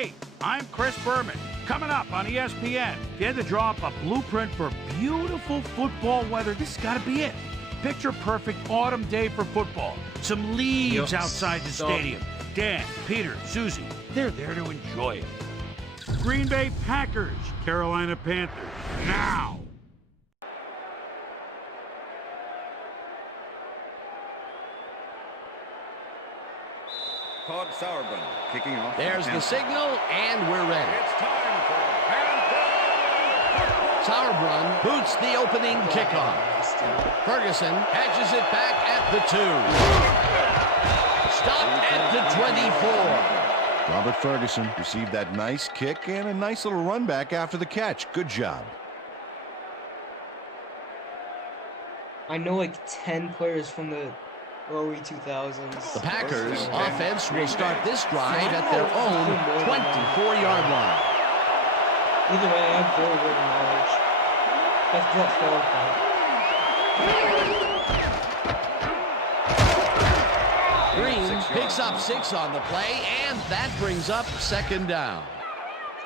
Hey, I'm Chris Berman. Coming up on ESPN, if you had to draw up a blueprint for beautiful football weather, this has got to be it. Picture perfect autumn day for football. Some leaves outside the stadium. Dan, Peter, Susie, they're there to enjoy it. Green Bay Packers, Carolina Panthers. Now. Todd Sauerbrunn kicking off. There's the signal, and we're ready. It's time for Panthers. Sauerbrunn boots the opening kickoff. Ferguson catches it back at the 2. Stopped at the 24. Robert Ferguson received that nice kick and a nice little run back after the catch. Good job. I know like 10 players from the early 2000s. The Packers offense will start this drive at their own 24-yard line. Either way, I have very little knowledge. That's Brett Favre. Green picks up 6 on the play, and that brings up 2nd down.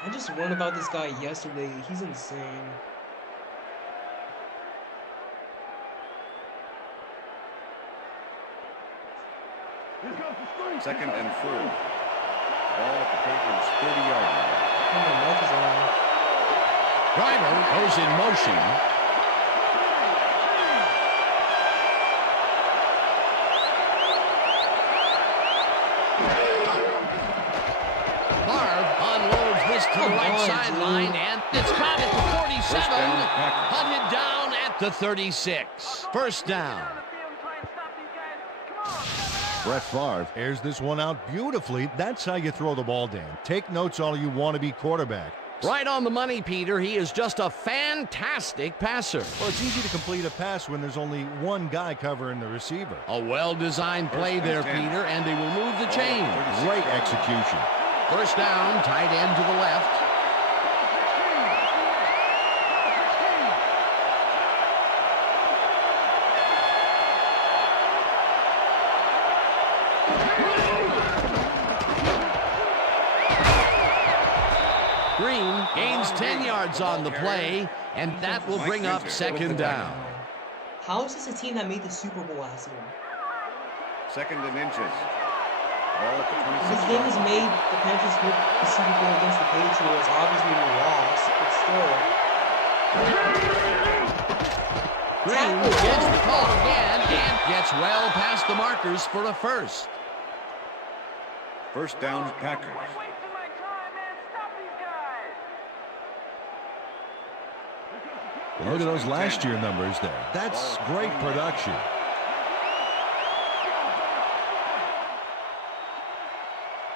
I just learned about this guy yesterday. He's insane. Second and 4. Ball at the Packers 30-yard line. Oh, my mic is on. Driver goes in motion. Favre unloads this to the right sideline, and it's caught at the 47. Hunted down at the 36. 1st down. Brett Favre airs this one out beautifully. That's how you throw the ball, Dan. Take notes all you want to be quarterback. Right on the money, Peter. He is just a fantastic passer. Well, it's easy to complete a pass when there's only one guy covering the receiver. A well-designed play there, Peter, and they will move the chain. Great execution. 1st down, tight end to the left. Green gains 10 yards on the play, and that will bring up 2nd down. How is this a team that made the Super Bowl last year? 2nd and inches. Ball at the 26. The game has made the Panthers make the Super Bowl against the Patriots. Obviously, we lost, but still. Green gets the call again and gets well past the markers for a 1st. 1st down, Packers. Well, look at those last year numbers there. That's great production.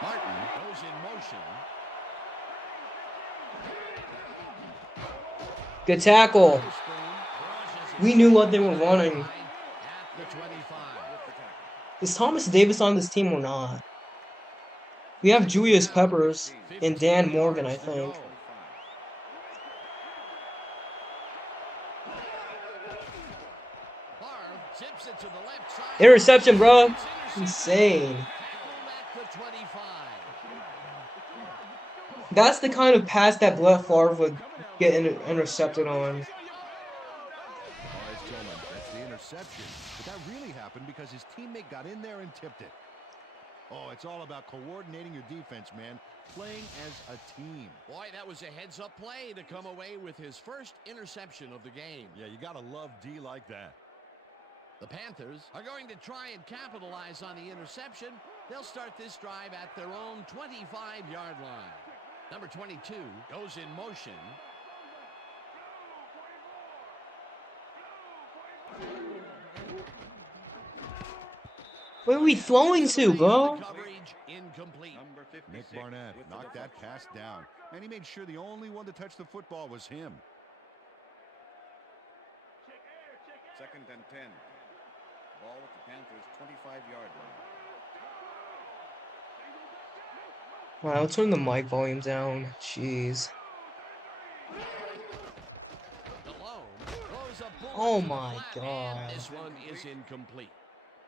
Martin goes in motion. Good tackle. We knew what they were running. Is Thomas Davis on this team or not? We have Julius Peppers and Dan Morgan, I think. Interception, bro. Insane. That's the kind of pass that Brett Favre would get intercepted on. That's the interception. But that really happened because his teammate got in there and tipped it. Oh, it's all about coordinating your defense, man. Playing as a team. Boy, that was a heads-up play to come away with his 1st interception of the game. Yeah, you got to love D like that. The Panthers are going to try and capitalize on the interception. They'll start this drive at their own 25-yard line. Number 22 goes in motion. Where are we throwing to, bro? Coverage incomplete. Nick Barnett knocked that pass down, and he made sure the only one to touch the football was him. 2nd and 10. Ball at the Panthers 25-yard line. Wow, I'll turn the mic volume down. Jeez. Oh my God. God. This one is incomplete.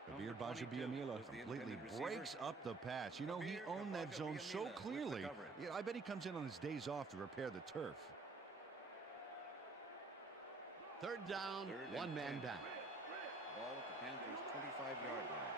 Kabir Bajabiamila completely breaks up the pass. You know, he owned that zone so clearly. Yeah, I bet he comes in on his days off to repair the turf. Third down, one man back. Ball at the Panthers' 25-yard line.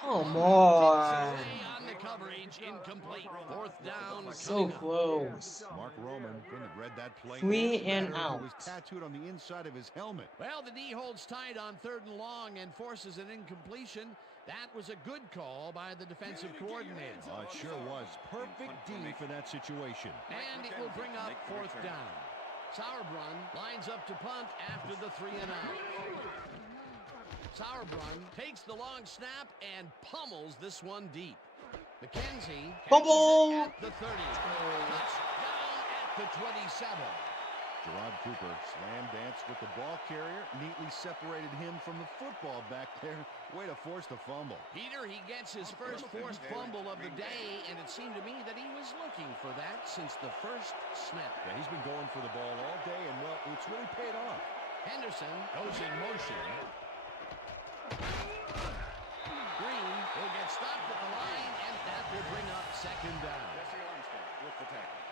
Come on. On the coverage, incomplete. Fourth down. So close. Mark Roman couldn't have read that play. 3 and better. out. It was tattooed on the inside of his helmet. Well, the D holds tight on third and long and forces an incompletion. That was a good call by the defensive coordinator. It sure was. Perfect D for that situation. And it will bring up fourth down. Sauerbrunn lines up to punt after the 3 and out. Sauerbrunn takes the long snap and pummels this one deep. McKenzie Fumble at the 30. Touchdown at the 27. Gerard Cooper slam danced with the ball carrier, neatly separated him from the football back there. Way to force the fumble. Peter, he gets his first forced fumble of the day, and it seemed to me that he was looking for that since the first snap. Yeah, he's been going for the ball all day, and, well, it's really paid off. Henderson goes in motion. Green will get stopped at the line, and that will bring up second down. Jesse Armstead with the tackle.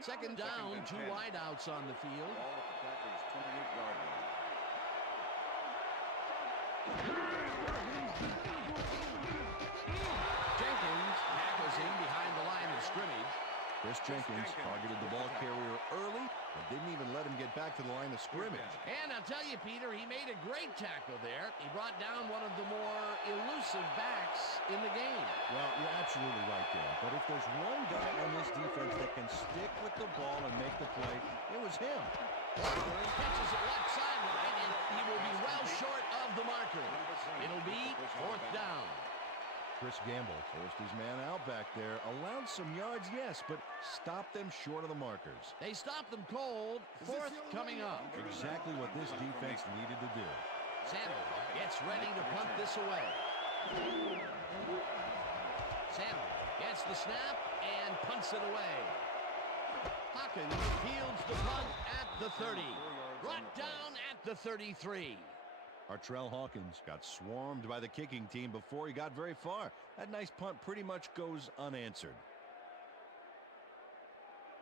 Second down, 2 wideouts on the field. Ball at the Packers' 28-yard line. Jenkins tackles him behind the line of scrimmage. Chris Jenkins targeted the ball carrier early, but didn't even let him get back to the line of scrimmage. And I'll tell you, Peter, he made a great tackle there. He brought down one of the more elusive backs in the game. Well, you're absolutely right there. But if there's one guy on this defense that can stick with the ball and make the play, it was him. Catches it left sideline, and he will be well short of the marker. It'll be fourth down. Chris Gamble forced his man out back there. Allowed some yards, yes, but stopped them short of the markers. They stopped them cold. Fourth coming up. Exactly what this defense needed to do. Sandler gets ready to punt this away. Sandler gets the snap and punts it away. Hawkins fields the punt at the 30. Brought down at the 33. Artrell Hawkins got swarmed by the kicking team before he got very far. That nice punt pretty much goes unanswered.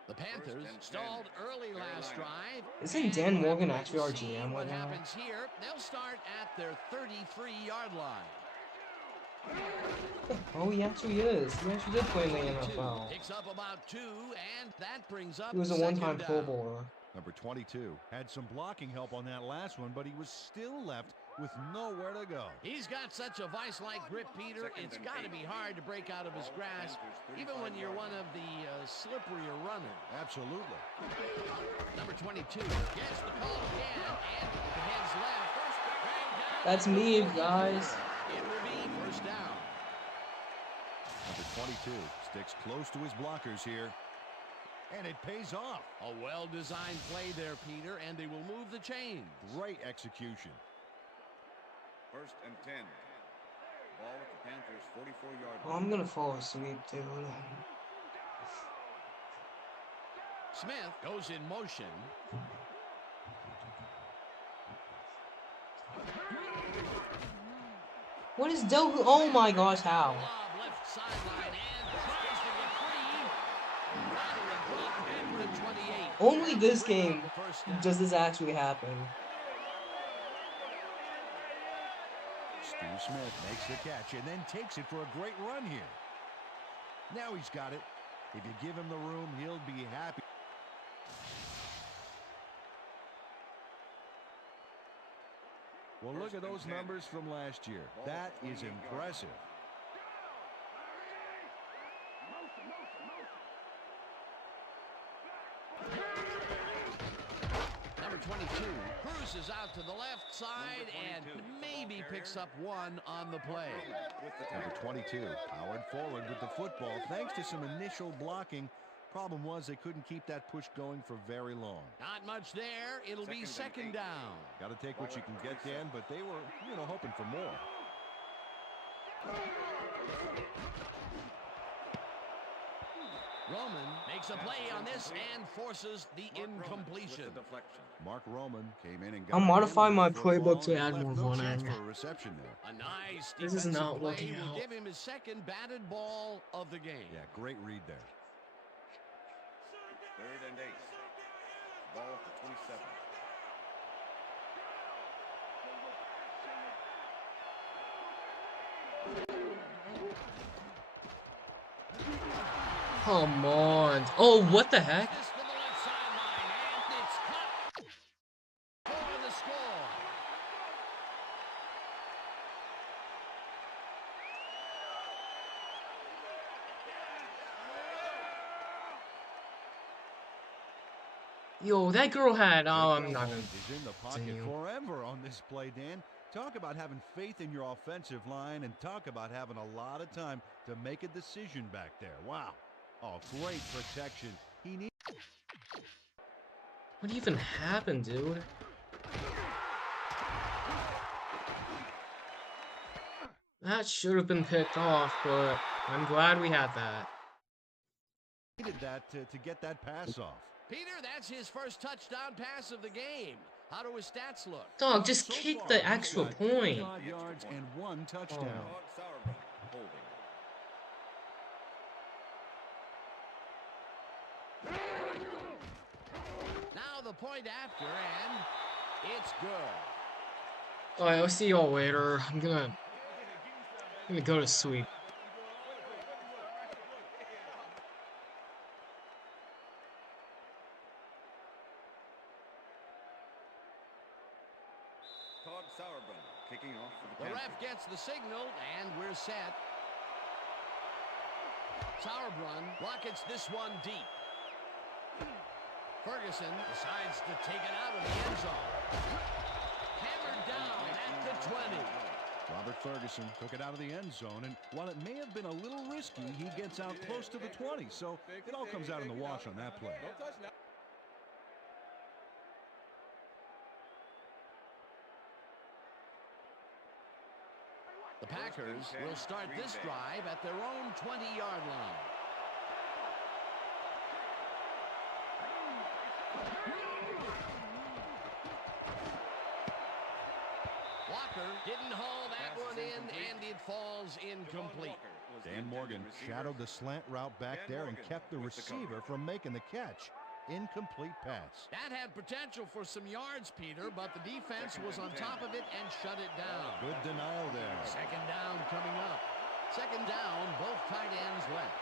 The Panthers stalled early last drive. Isn't Dan Morgan actually our GM What right now? happens here? They'll start at their 33-yard line. Oh, he actually is. He actually did play in the NFL. Picks up about 2, and that brings up He was a second one-time down. Pro Bowler. Number 22 had some blocking help on that last one, but he was still left with nowhere to go. He's got such a vice-like grip, Peter. It's got to be hard to break out of his grasp, even when you're one of the slipperier runners. Absolutely. Number 22 gets the call again, and heads left. That's me, guys. It will be first down. Number 22 sticks close to his blockers here, and it pays off. A well-designed play there, Peter, and they will move the chains. Great execution. First and 10. Ball at the Panthers' 44-yard Oh, line. I'm gonna fall asleep, dude. Smith goes in motion. What is Doku? Oh my gosh, how? Lob left sideline and tries to get free. Lateral drop at the 28. Only this game First down. does this actually happen. Steve Smith makes the catch and then takes it for a great run here. Now he's got it. If you give him the room, he'll be happy. Well, look at those numbers from last year. That is impressive. Number 22 cruises out to the left side and maybe picks up 1 on the play. Number 22 powered forward with the football thanks to some initial blocking. Problem was they couldn't keep that push going for very long. Not much there. It'll be second down. Got to take what you can get, Dan, but they were, hoping for more. Roman makes a play on this and forces the incompletion. Mark Roman came in and I'll got modify my playbook to and add left more no chance running. for a reception there. A nice This is defensive not play working will out. give him his second batted ball of the game. Yeah, great read there. 3rd and 8. Ball at the 27. Come on. Oh, what the heck? This to the left sideline, and it's cut for the score. Yo, that girl had. Oh, I'm not gonna. Is in the pocket continue. forever on this play, Dan. Talk about having faith in your offensive line and talk about having a lot of time to make a decision back there. Wow. Oh, great protection. He needs. What even happened, dude? That should have been picked off, but I'm glad we had that. Needed that to get that pass off. Peter, that's his first touchdown pass of the game. How do his stats look? Dog, just So kick far, the he's extra got point. 55 yards and 1 touchdown. Oh. Sauerbrunn holding. Now the point after, and it's good. Alright, I'll see y'all later. I'm gonna go to sleep. Todd Sauerbrunn kicking off for the The Panthers. ref gets the signal, and we're set. Sauerbrunn rockets this one deep. Ferguson decides to take it out of the end zone. Hammered down at the 20. Robert Ferguson took it out of the end zone, and while it may have been a little risky, he gets out close to the 20, so it all comes out in the wash on that play. The Packers will start this drive at their own 20-yard line. Walker didn't haul that one in, and it falls incomplete. Dan Morgan shadowed the slant route back there and kept the receiver from making the catch. Incomplete pass. That had potential for some yards, Peter, but the defense was on top of it and shut it down. Good denial there. Second down coming up. Second down, both tight ends left.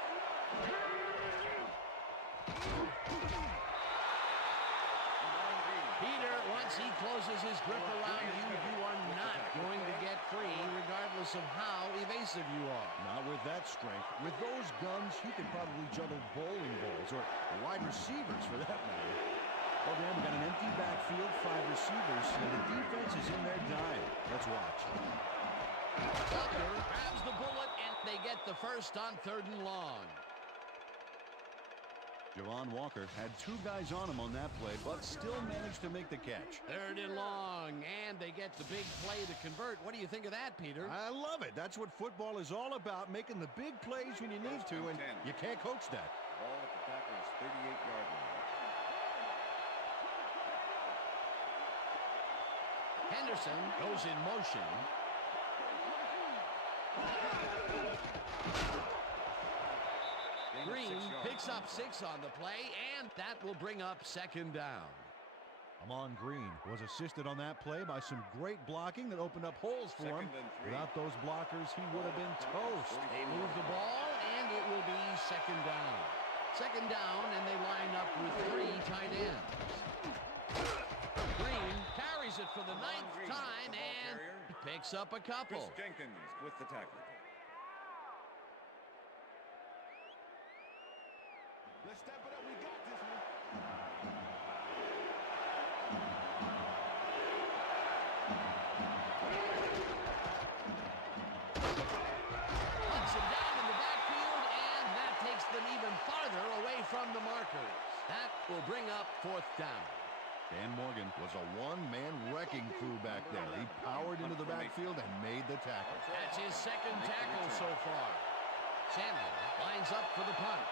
Peter, once he closes his grip around you, you are not going to get free, regardless of how evasive you are. Not with that strength. With those guns, you can probably juggle bowling balls or wide receivers for that matter. Oh, Dan, we got an empty backfield, 5 receivers, and the defense is in their dime. Let's watch. Walker grabs the bullet, and they get the first on 3rd and long. Javon Walker had 2 guys on him on that play, but still managed to make the catch. 3rd and long, and they get the big play to convert. What do you think of that, Peter? I love it. That's what football is all about, making the big plays when you need to, and you can't coach that. Ball at the Packers' 38-yard line. Henderson goes in motion. Green picks up 6 on the play, and that will bring up 2nd down. Amon Green was assisted on that play by some great blocking that opened up holes for him. Without those blockers, he would have been toast. They move the ball, and it will be 2nd down. 2nd down, and they line up with 3 tight ends. Green carries it for the 9th time and picks up a couple. Chris Jenkins with the tackle. Let's step it up. We got this one. Hunts him down in the backfield, and that takes them even farther away from the mark. markers. That will bring up fourth down. Dan Morgan was a one-man wrecking crew back there. He powered into the backfield and made the tackle. That's his second tackle so far. Samuel lines up for the punt.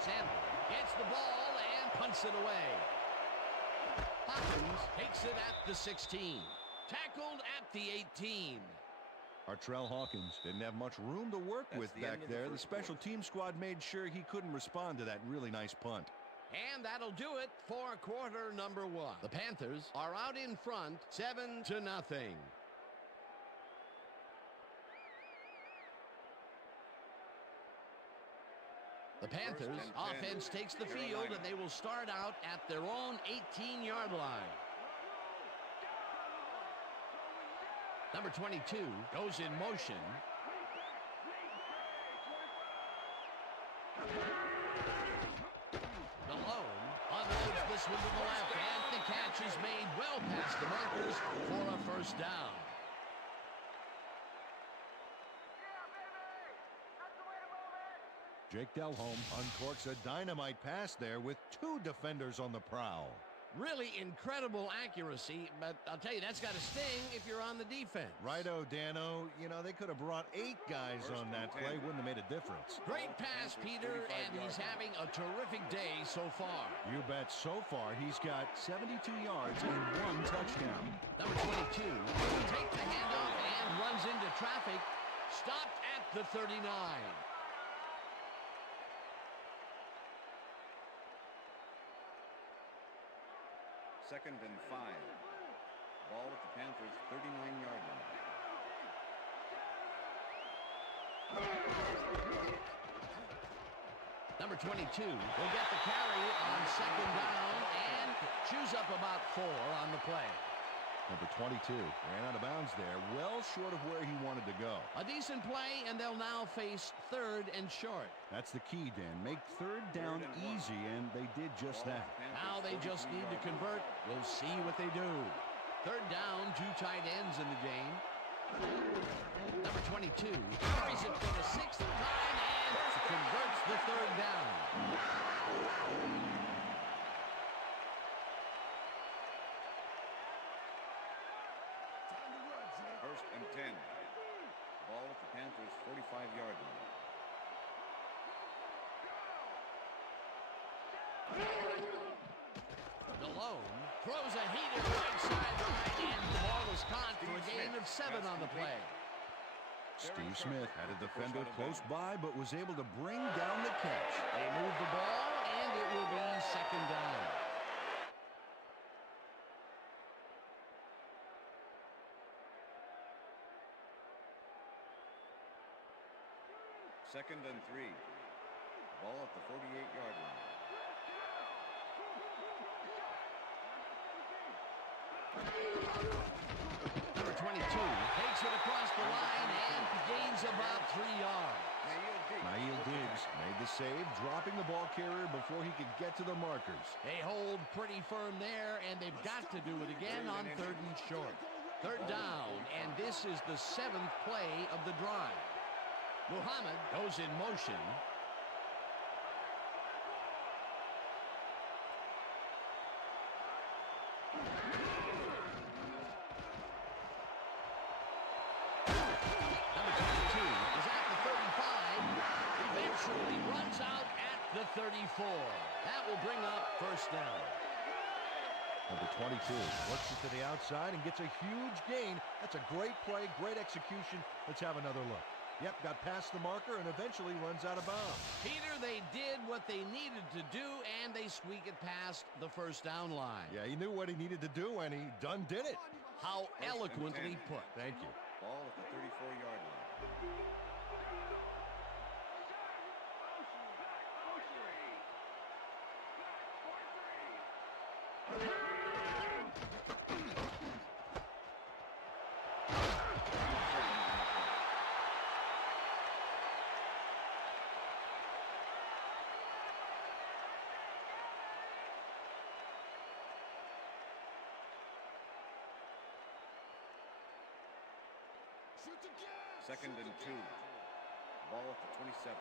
Samuel gets the ball and punts it away. Hopkins takes it at the 16. Tackled at the 18. Artrell Hawkins didn't have much room to work with back there. The special team squad made sure he couldn't respond to that really nice punt. And that'll do it for quarter number one. The Panthers are out in front, 7-0. The Panthers offense takes the field, and they will start out at their own 18-yard line. Number 22 goes in motion. Malone unloads this one to the left, and the catch is made well past the markers for a first down. Jake Delhomme uncorks a dynamite pass there with two defenders on the prowl. Really incredible accuracy, but I'll tell you, that's got to sting if you're on the defense. Righto, Dano. You know, they could have brought 8 guys on that play. Wouldn't have made a difference. Great pass, Peter, and he's having a terrific day so far. You bet. So far, he's got 72 yards and 1 touchdown. Number 22 will take the handoff and runs into traffic. Stopped at the 39. Second and 5. Ball at the Panthers' 39-yard line. Number 22 will get the carry on second down and chews up about 4 on the play. Number 22 ran out of bounds there, well short of where he wanted to go. A decent play, and they'll now face third and short. That's the key, Dan. Make third down easy, and they did just that. Now they just need to convert. We'll see what they do. Third down, 2 tight ends in the game. Number 22 carries it for the 6th time and converts the third down. First and 10. Ball at the Panthers' 45-yard line. Malone throws a heater right sideline, and the ball was caught for a gain of 7 on the play. Steve Smith had a defender close by, but was able to bring down the catch. They move the ball, and it will be second down. Second and 3. Ball at the 48-yard line. Number 22 takes it across the line and gains about 3 yards. Nail Diggs made the save, dropping the ball carrier before he could get to the markers. They hold pretty firm there, and they've got to do it again on third and short. Third down, and this is the 7th play of the drive. Muhammad goes in motion. Number 22 is at the 35. Eventually runs out at the 34. That will bring up first down. Number 22 works it to the outside and gets a huge gain. That's a great play, great execution. Let's have another look. Yep, got past the marker and eventually runs out of bounds. Peter, they did what they needed to do, and they squeak it past the first down line. Yeah, he knew what he needed to do, and he done did it. How eloquently put. Thank you. Ball at the 34-yard line. Second and 2. Ball at the 27.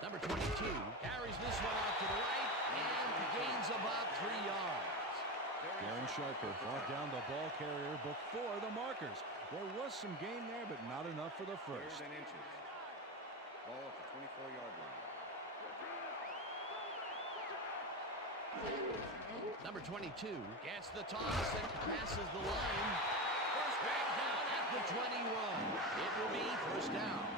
Number 22 carries this one out to the right and gains about 3 yards. Darren Sharper brought down the ball carrier before the markers. There was some gain there, but not enough for the first. 3rd and inches. Ball at the 24-yard line. Number 22 gets the toss and passes the line. First down at the 21. It will be first down.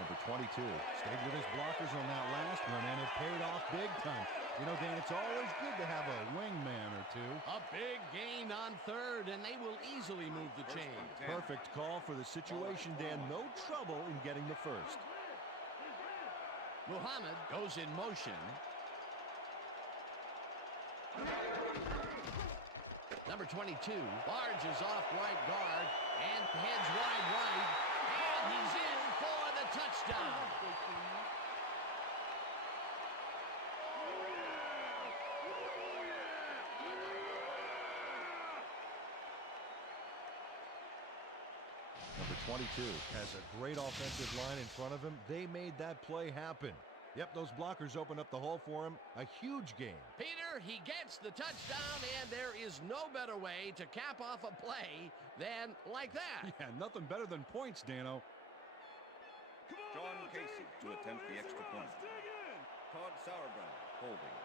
Number 22 stayed with his blockers on that last one, and it paid off big time. You know, Dan, it's always good to have a wingman or two. A big gain on 3rd, and they will easily move the chain. Perfect call for the situation, Dan. No trouble in getting the first. Muhammad goes in motion. Number 22 barges off right guard and heads wide right, and he's in for the touchdown. Number 22 has a great offensive line in front of him. They made that play happen. Yep, those blockers opened up the hole for him. A huge game. Peter, he gets the touchdown, and there is no better way to cap off a play than like that. Yeah, nothing better than points, Dano. John Casey to attempt the extra point. Todd Sauerbrunn holding.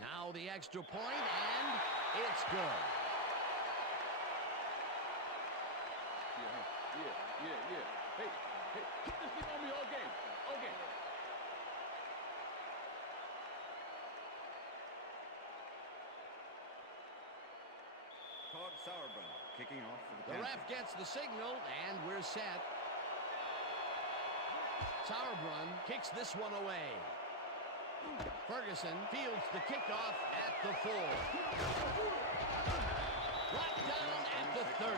Now the extra point, and it's good. Yeah. Hey, keep this thing on me all game. Okay. Todd Sauerbrunn kicking off for the The Panthers. ref gets the signal, and we're set. Sauerbrunn kicks this one away. Ferguson fields the kickoff at the 4. Right down at the 30.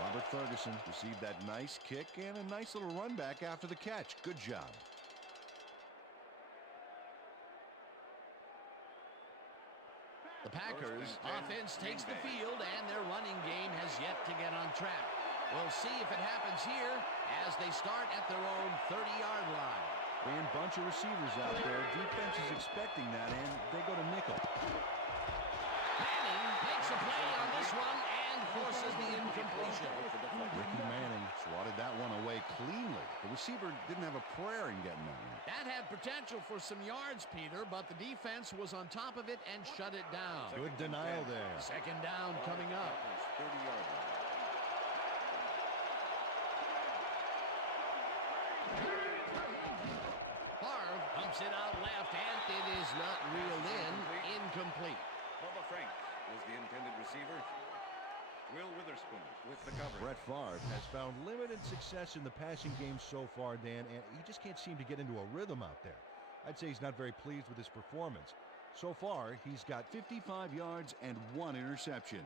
Robert Ferguson received that nice kick and a nice little run back after the catch. Good job. The Packers offense takes the field, and their running game has yet to get on track. We'll see if it happens here as they start at their own 30-yard line. And bunch of receivers out there. Defense is expecting that, and they go to nickel. Manning makes a play on this one and forces the incompletion. Ricky Manning swatted that one away cleanly. The receiver didn't have a prayer in getting that one. That had potential for some yards, Peter, but the defense was on top of it and shut it down. Good denial there. Second down coming up. 30-yard line. Favre pumps it out left, and it is not reeled in. Incomplete. Bubba Franks was the intended receiver. Will Witherspoon with the cover. Brett Favre has found limited success in the passing game so far, Dan, and he just can't seem to get into a rhythm out there. I'd say he's not very pleased with his performance. So far, he's got 55 yards and 1 interception.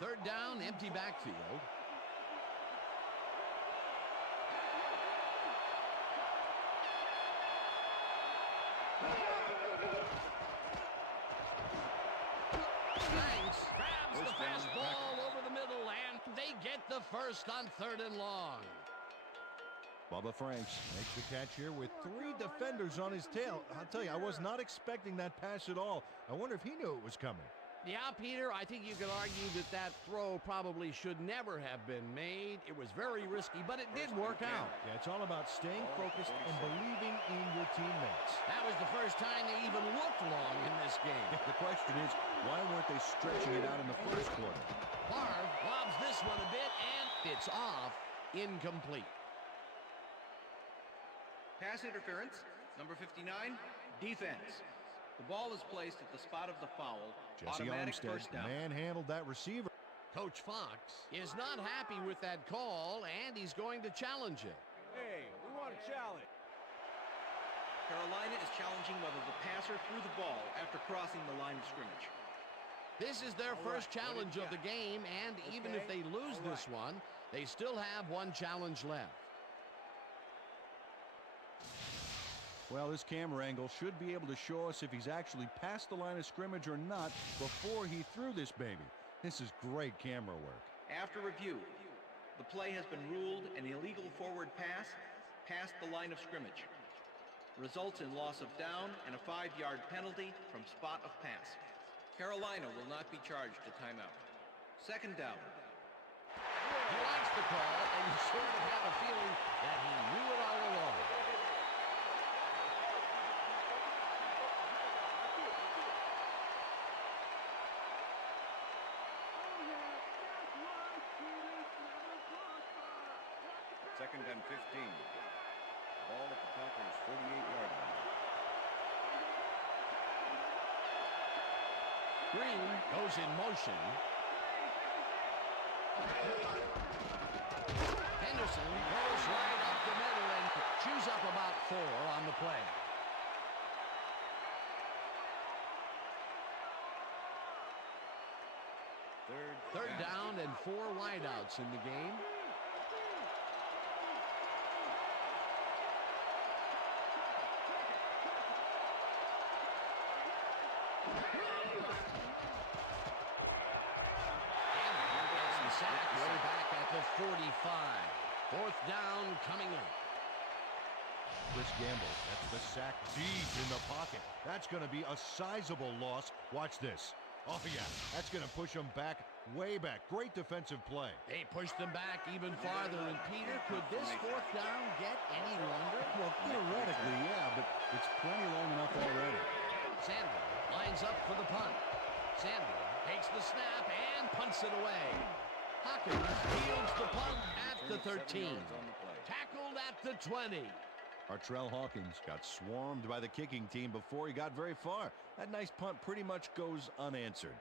Third down, empty backfield. Franks grabs the fastball over the middle, and they get the first on 3rd and long. Bubba Franks makes the catch here with 3 defenders on his tail. I'll tell you, I was not expecting that pass at all. I wonder if he knew it was coming. Yeah, Peter, I think you could argue that throw probably should never have been made. It was very risky, but it did work out. Yeah, it's all about staying focused and believing in your teammates. That was the first time they even looked long in this game. The question is, why weren't they stretching it out in the first quarter? Favre lobs this one a bit, and it's off. Incomplete. Pass interference, number 59, defense. The ball is placed at the spot of the foul. Jesse Automatic Armstead first down. manhandled that receiver. Coach Fox is not happy with that call, and he's going to challenge it. Hey, we want a challenge. Carolina is challenging whether the passer threw the ball after crossing the line of scrimmage. This is their first challenge of the game, and even if they lose this one, they still have one challenge left. Well, this camera angle should be able to show us if he's actually past the line of scrimmage or not before he threw this baby. This is great camera work. After review, the play has been ruled an illegal forward pass past the line of scrimmage. Results in loss of down and a 5-yard penalty from spot of pass. Carolina will not be charged a timeout. Second down. He likes the call, and you sort of have a feeling that he knew it all along. Second and 15. Ball at the Panthers' 48-yard line. Green goes in motion. Henderson goes right up the middle and chews up about 4 on the play. Third down and 4 wideouts in the game. Sack way back at the 45. Fourth down coming up. Chris Gamble, that's the sack deep in the pocket. That's going to be a sizable loss. Watch this. Oh, yeah, that's going to push them back, way back. Great defensive play. They pushed them back even farther. And Peter, could this fourth down get any longer? Well, theoretically, yeah, but it's plenty long enough already. Sandler lines up for the punt. Sandler takes the snap and punts it away. Hawkins fields the punt at the 13. Tackled at the 20. Artrell Hawkins got swarmed by the kicking team before he got very far. That nice punt pretty much goes unanswered.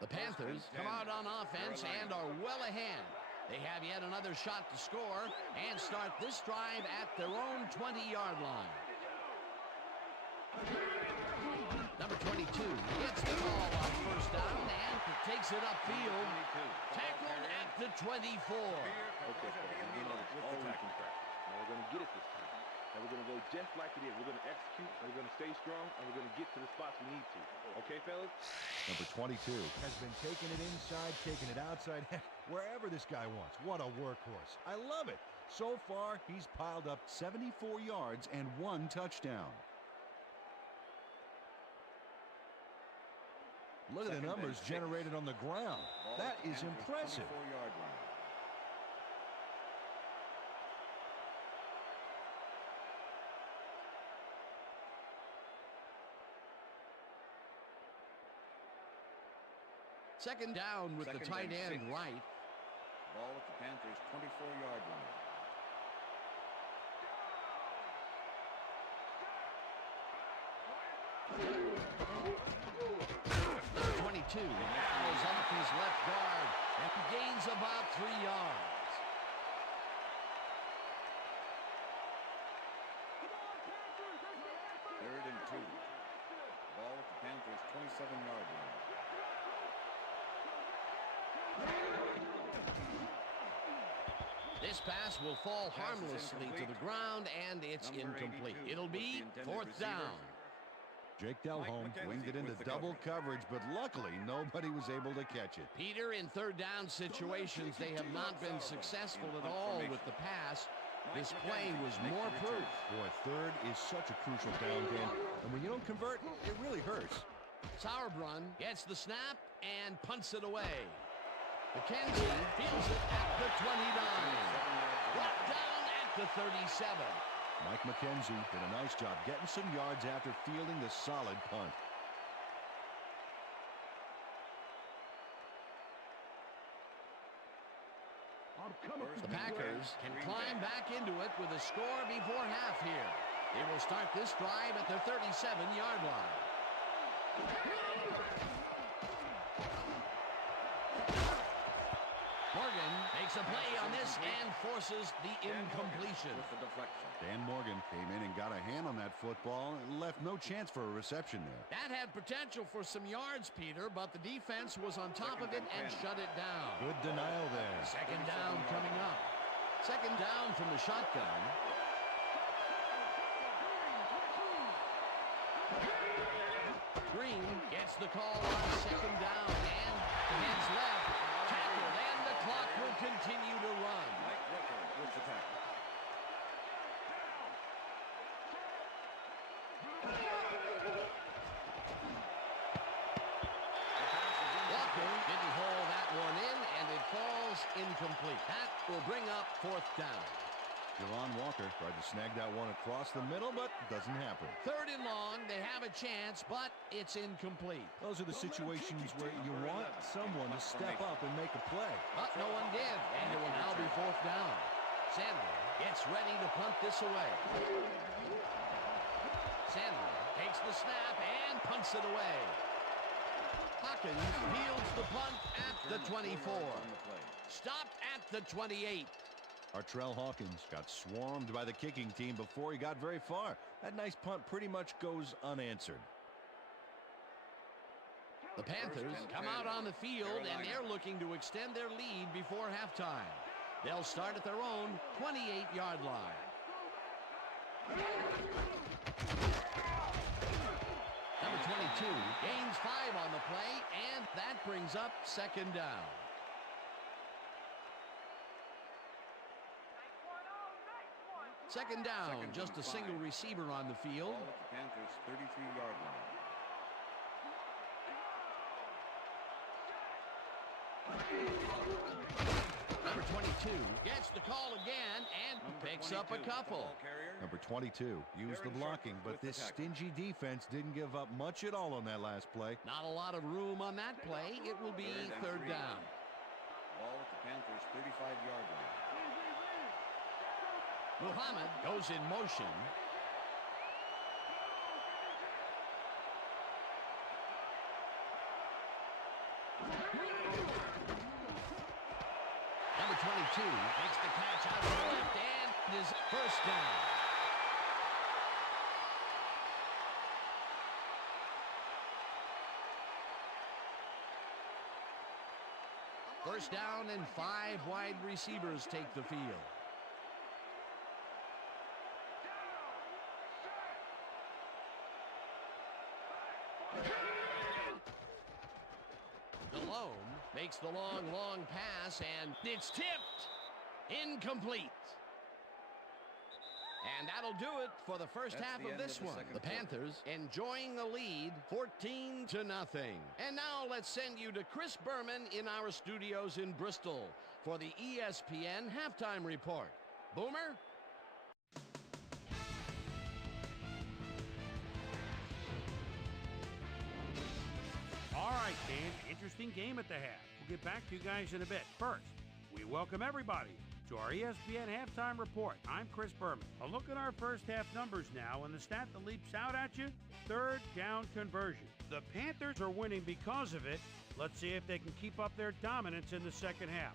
The Panthers come out on offense and are well ahead. They have yet another shot to score and start this drive at their own 20-yard line. Number 22 gets the ball on first down and takes it upfield. Tackled at the 24. Okay, what's the tackling practice? Now we're going to get it this time. And we're going to go just like it is. We're going to execute, and we're going to stay strong, and we're going to get to the spots we need to. Okay, fellas? Number 22 has been taking it inside, taking it outside, wherever this guy wants. What a workhorse. I love it. So far, he's piled up 74 yards and 1 touchdown. Look at the numbers generated on the ground. That is impressive. Second down with the tight end right. Ball at the Panthers' 24-yard line. 22 narrows off his left guard and gains about 3 yards. Third and 2. Ball at the Panthers' 27-yard line. This pass will fall harmlessly to the ground, and it's incomplete. It'll be fourth down. Jake Delhomme winged it into double coverage, but luckily nobody was able to catch it. Peter, in third down situations, they have not been successful at all with the pass. This play was more proof. Boy, third is such a crucial down game, and when you don't convert, it really hurts. Sauerbrunn gets the snap and punts it away. McKenzie fields it at the 29. Brought down at the 37. Mike McKenzie did a nice job getting some yards after fielding the solid punt. The Packers can climb back into it with a score before half here. They will start this drive at their 37-yard line. Morgan makes a play on this and forces the incompletion. With the deflection. Dan Morgan came in and got a hand on that football and left no chance for a reception there. That had potential for some yards, Peter, but the defense was on top of it and shut it down. Good denial there. Second down coming up. Second down from the shotgun. Green gets the call on second down and heads left. Tackled, and the clock will continue to run. Mike Rucker with the tackle. Walker didn't haul that one in, and it falls incomplete. That will bring up fourth down. Javon Walker tried to snag that one across the middle, but doesn't happen. Third and long, they have a chance, but it's incomplete. Those are the situations where you want someone to step up and make a play. But no one did, and it will now be fourth down. Sandler gets ready to punt this away. Sandler takes the snap and punts it away. Hawkins fields the punt at the 24. Stopped at the 28. Artrell Hawkins got swarmed by the kicking team before he got very far. That nice punt pretty much goes unanswered. The Panthers come out on the field, and they're looking to extend their lead before halftime. They'll start at their own 28-yard line. Number 22 gains 5 on the play, and that brings up second down. Second down, just a single receiver on the field. Ball at the Panthers' 33-yard line. Number 22 gets the call again and picks up a couple. Number 22 used the blocking, but this stingy defense didn't give up much at all on that last play. Not a lot of room on that play. It will be third down. Ball at the Panthers' 35-yard line. Muhammad goes in motion. Number 22 makes the catch out to the left and is first down. First down and 5 wide receivers take the field. Delhomme makes the long pass, and it's tipped. Incomplete. And that'll do it for the first half of this one. The Panthers enjoying the lead 14-0. And now let's send you to Chris Berman in our studios in Bristol for the ESPN halftime report. Boomer? All right, Dan, interesting game at the half. We'll get back to you guys in a bit. First, we welcome everybody to our ESPN halftime report. I'm Chris Berman. A look at our first half numbers now, and the stat that leaps out at you, third down conversion. The Panthers are winning because of it. Let's see if they can keep up their dominance in the second half.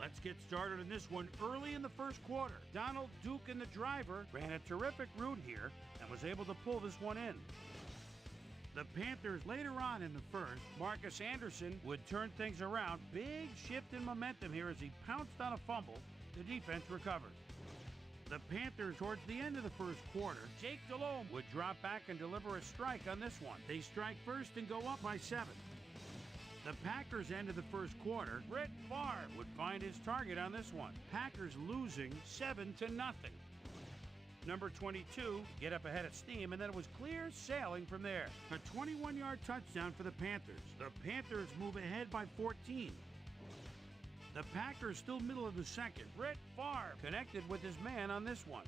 Let's get started in this one early in the first quarter. Donald Duke and the driver ran a terrific route here and was able to pull this one in. The Panthers later on in the first, Marcus Anderson would turn things around. Big shift in momentum here as he pounced on a fumble. The defense recovered. The Panthers towards the end of the first quarter, Jake Delhomme would drop back and deliver a strike on this one. They strike first and go up by 7. The Packers ended the first quarter. Brett Favre would find his target on this one. Packers losing 7-0. Number 22 get up ahead of steam, and then it was clear sailing from there. A 21-yard touchdown for the Panthers. The Panthers move ahead by 14. The Packers still middle of the second. Brett Favre connected with his man on this one.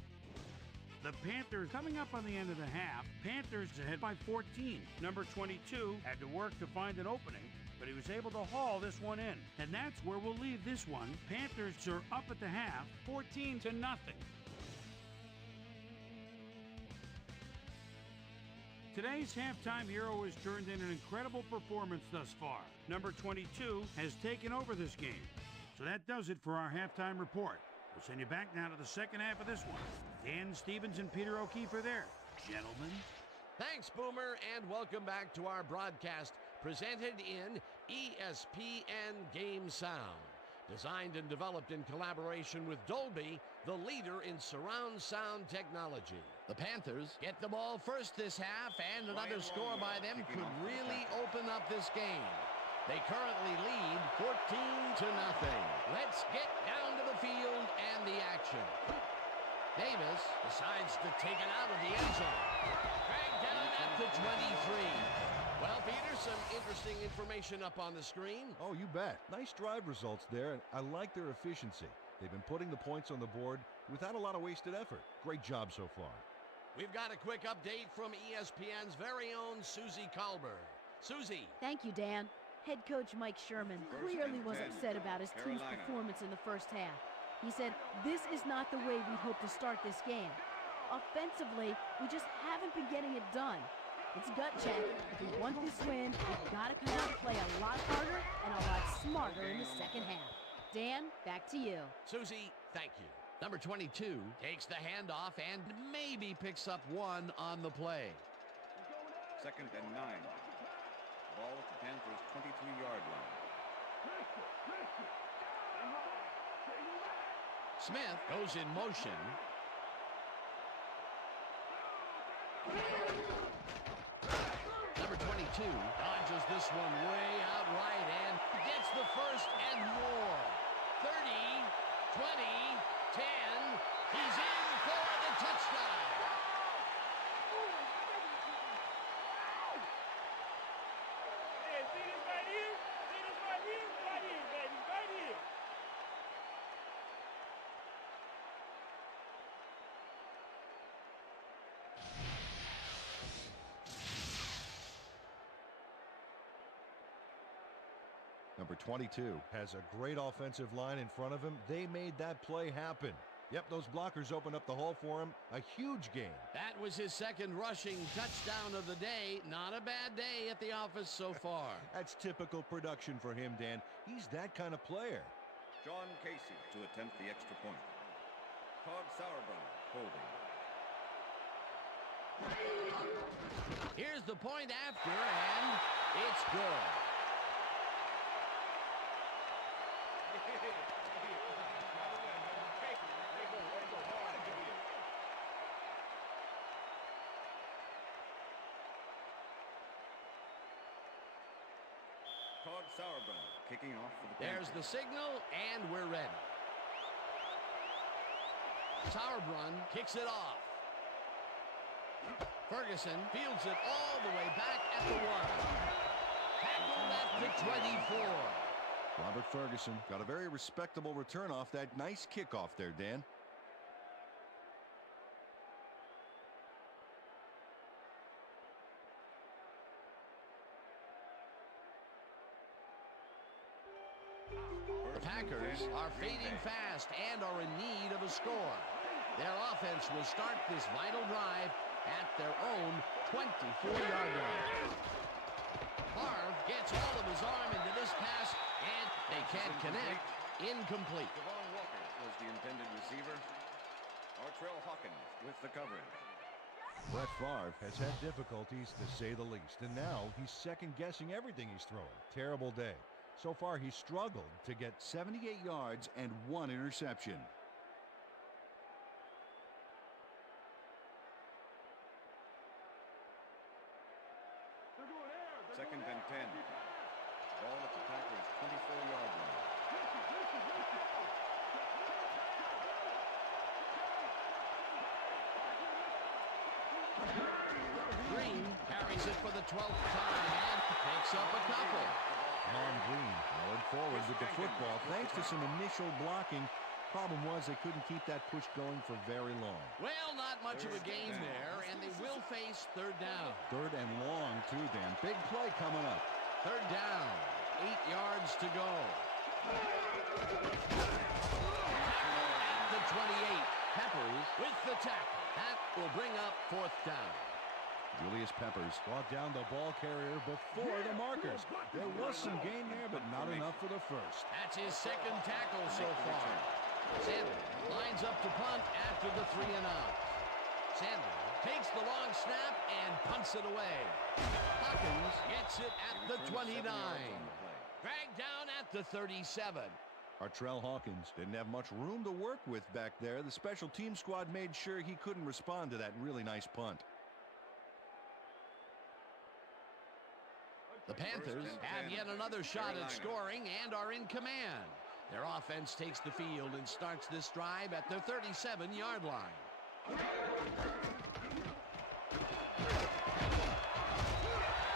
The Panthers coming up on the end of the half. Panthers ahead by 14. Number 22 had to work to find an opening, but he was able to haul this one in. And that's where we'll leave this one. Panthers are up at the half, 14-0. Today's halftime hero has turned in an incredible performance thus far. Number 22 has taken over this game. So that does it for our halftime report. We'll send you back now to the second half of this one. Dan Stevens and Peter O'Keefe are there. Gentlemen. Thanks, Boomer, and welcome back to our broadcast presented in ESPN Game Sound. Designed and developed in collaboration with Dolby, the leader in surround sound technology. The Panthers get the ball first this half, and another score by them could really open up this game. They currently lead 14-0. Let's get down to the field and the action. Davis decides to take it out of the end zone. Dragged down at the 23. Well, Peter, some interesting information up on the screen. Oh, you bet. Nice drive results there, and I like their efficiency. They've been putting the points on the board without a lot of wasted effort. Great job so far. We've got a quick update from ESPN's very own Susie Colbert. Susie. Thank you, Dan. Head coach Mike Sherman clearly was upset about his team's Carolina. performance in the first half. He said, "This is not the way we hope to start this game. Offensively, we just haven't been getting it done. It's gut check. If we want this win, we've got to come out and play a lot harder and a lot smarter in the second half." Dan, back to you. Susie, thank you. Number 22 takes the handoff and maybe picks up one on the play. 2nd and 9. Ball at the Panthers' 23-yard line. Smith goes in motion. Number 22 dodges this one way out right and gets the first and more. 30, 20, 10. He's in for the touchdown. Hey, see this right here? See this right here? Right here, baby. Right here. Number 22 has a great offensive line in front of him. They made that play happen. Yep, those blockers opened up the hole for him. A huge game. That was his second rushing touchdown of the day. Not a bad day at the office so far. That's typical production for him, Dan. He's that kind of player. John Casey to attempt the extra point. Todd Sauerbrunn holding. Here's the point after, and it's good. Todd Sauerbrunn kicking off for the There's Panthers. the signal, and we're ready. Sauerbrunn kicks it off. Ferguson fields it all the way back at the 1. Tackled at the 24. Robert Ferguson got a very respectable return off that nice kickoff there, Dan. The Packers are fading fast and are in need of a score. Their offense will start this vital drive at their own 24-yard line. Favre gets all of his arm into this pass, and they can't connect. Incomplete. Devon Walker was the intended receiver. Artrell Hawkins with the coverage. Brett Favre has had difficulties, to say the least, and now he's second-guessing everything he's throwing. Terrible day. So far, he's struggled to get 78 yards and 1 interception. Second and 10. Ball at the Packers' 24-yard line. Green carries it for the 12th time and picks up a couple. Mon Green going forward with the football thanks to some initial blocking. Problem was they couldn't keep that push going for very long. Well, not much of a gain there, and they will face third down. Third and long, too, Dan. Big play coming up. Third down, 8 yards to go. At the 28, Peppers with the tackle. That will bring up fourth down. Julius Peppers brought down the ball carrier before the markers. There was some gain there, but not enough for the first. That's his second tackle so far. Sandler lines up to punt after the 3 and out. Sandler takes the long snap and punts it away. Hawkins gets it at the 29. Dragged down at the 37. Artrell Hawkins didn't have much room to work with back there. The special team squad made sure he couldn't respond to that really nice punt. The Panthers have yet another shot at scoring and are in command. Their offense takes the field and starts this drive at their 37-yard line.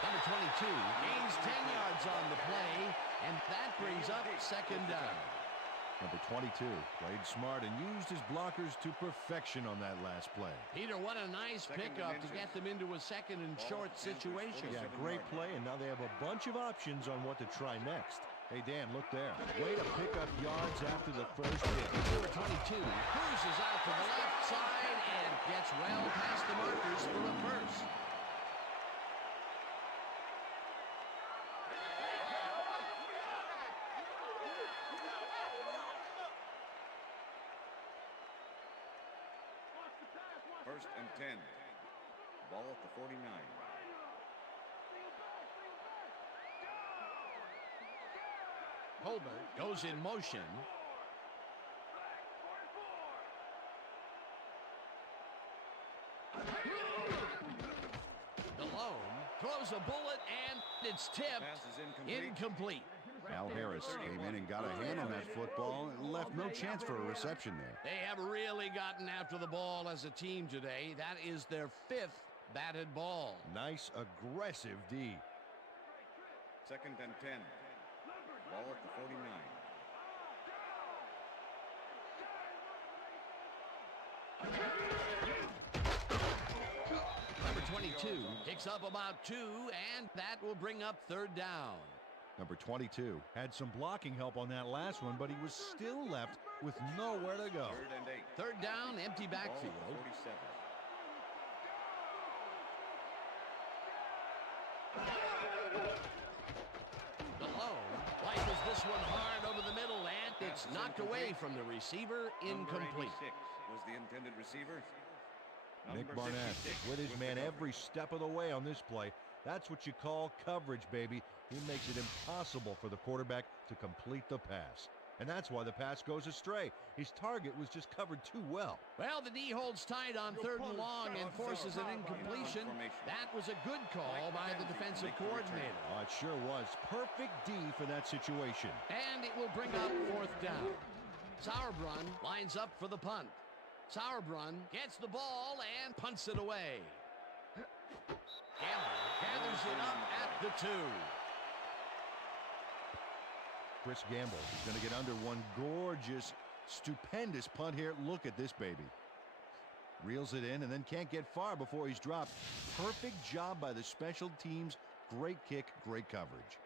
Number 22 gains 10 yards on the play, and that brings up second down. Number 22 played smart and used his blockers to perfection on that last play. Peter, what a nice pickup to get them into a second and short situation. Yeah, great play, and now they have a bunch of options on what to try next. Hey, Dan, look there. Way to pick up yards after the first hit. Number 22 cruises out to the left side and gets well past the markers for a first. First and 10. Ball at the 49. Colbert goes in motion. DeLone throws a bullet and it's tipped. Pass is incomplete. Incomplete. Al Harris came in and got a hand on that football and left no chance for a reception there. They have really gotten after the ball as a team today. That is their 5th batted ball. Nice, aggressive D. Second and 10. Ball at the 49. Number 22 picks up about 2, and that will bring up third down. Number 22 had some blocking help on that last one, but he was still left with nowhere to go. Third and 8. Third down, empty backfield. Ball at the 47. DeLone rifles this one hard over the middle, and it's knocked away from the receiver. Incomplete. Number 86 was the intended receiver. Nick Number Barnett 56 with his was man the every step of the way on this play. That's what you call coverage, baby. He makes it impossible for the quarterback to complete the pass. And that's why the pass goes astray. His target was just covered too well. Well, the D holds tight on third and long and forces an incompletion. That was a good call by the defensive coordinator. Oh, it sure was. Perfect D for that situation. And it will bring up fourth down. Sauerbrunn lines up for the punt. Sauerbrunn gets the ball and punts it away. Gamble gathers it up at the 2. Chris Gamble is going to get under one gorgeous, stupendous punt here. Look at this baby. Reels it in and then can't get far before he's dropped. Perfect job by the special teams. Great kick, great coverage.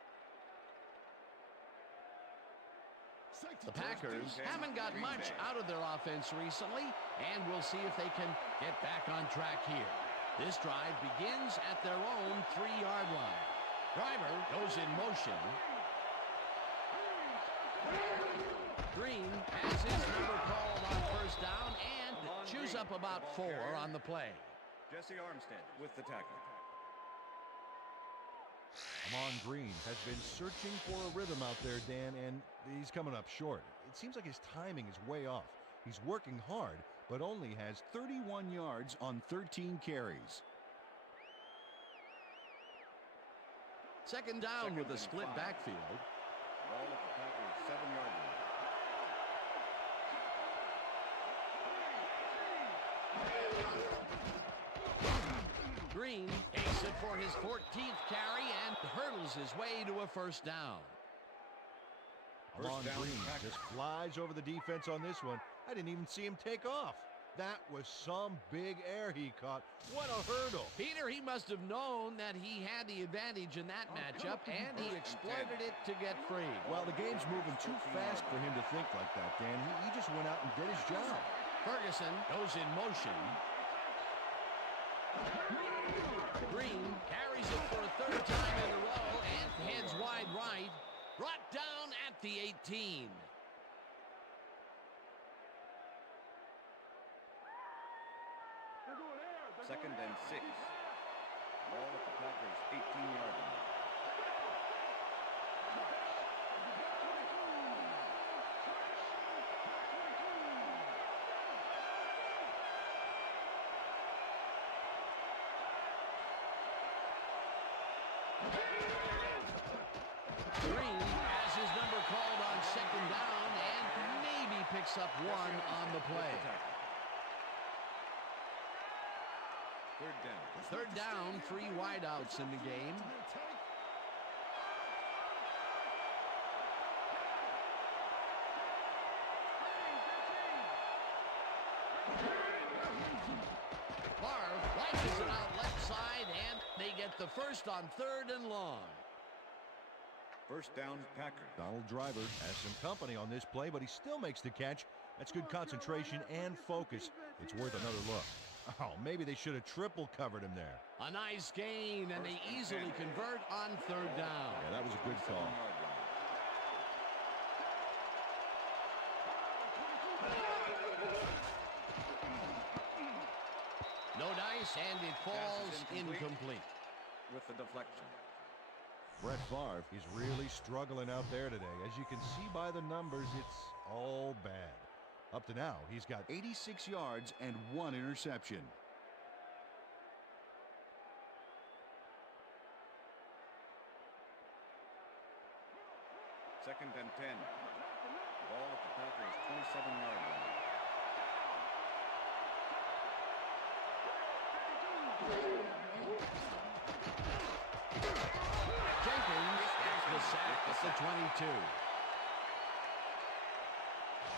The Packers haven't got much out of their offense recently, and we'll see if they can get back on track here. This drive begins at their own 3-yard line. Driver goes in motion. Green has his number called on first down and chews up about 4 on the play. Jesse Armstead with the tackle. Amon Green has been searching for a rhythm out there, Dan, and he's coming up short. It seems like his timing is way off. He's working hard, but only has 31 yards on 13 carries. Second down with a split backfield. Ball at the Packers' 7-yard line. Green takes it for his 14th carry and hurdles his way to a first down. Amon Green just flies over the defense on this one. I didn't even see him take off. That was some big air he caught. What a hurdle. Peter, he must have known that he had the advantage in that matchup, and he exploited it to get free. Well, the game's moving too fast for him to think like that, Dan. He just went out and did his job. Ferguson goes in motion. carries it for a third time in a row and heads wide right. Brought down at the 18. Second and 6. Ball at the Packers' 18-yard line. Green has his number called on second down and maybe picks up one on the play. Third down, 3 wideouts in the game. Favre flashes it out left side, and they get the first on 3rd and long. First down, Packers. Donald Driver has some company on this play, but he still makes the catch. That's good concentration and focus. It's worth another look. Oh, maybe they should have triple covered him there. A nice gain, and they easily convert on 3rd down. Yeah, that was a good call. No dice, and it falls incomplete. With the deflection. Brett Favre is really struggling out there today. As you can see by the numbers, it's all bad. Up to now, he's got 86 yards and 1 interception. Second and 10. Ball at the Packers' 27-yard line. Jenkins gets the sack at the 22.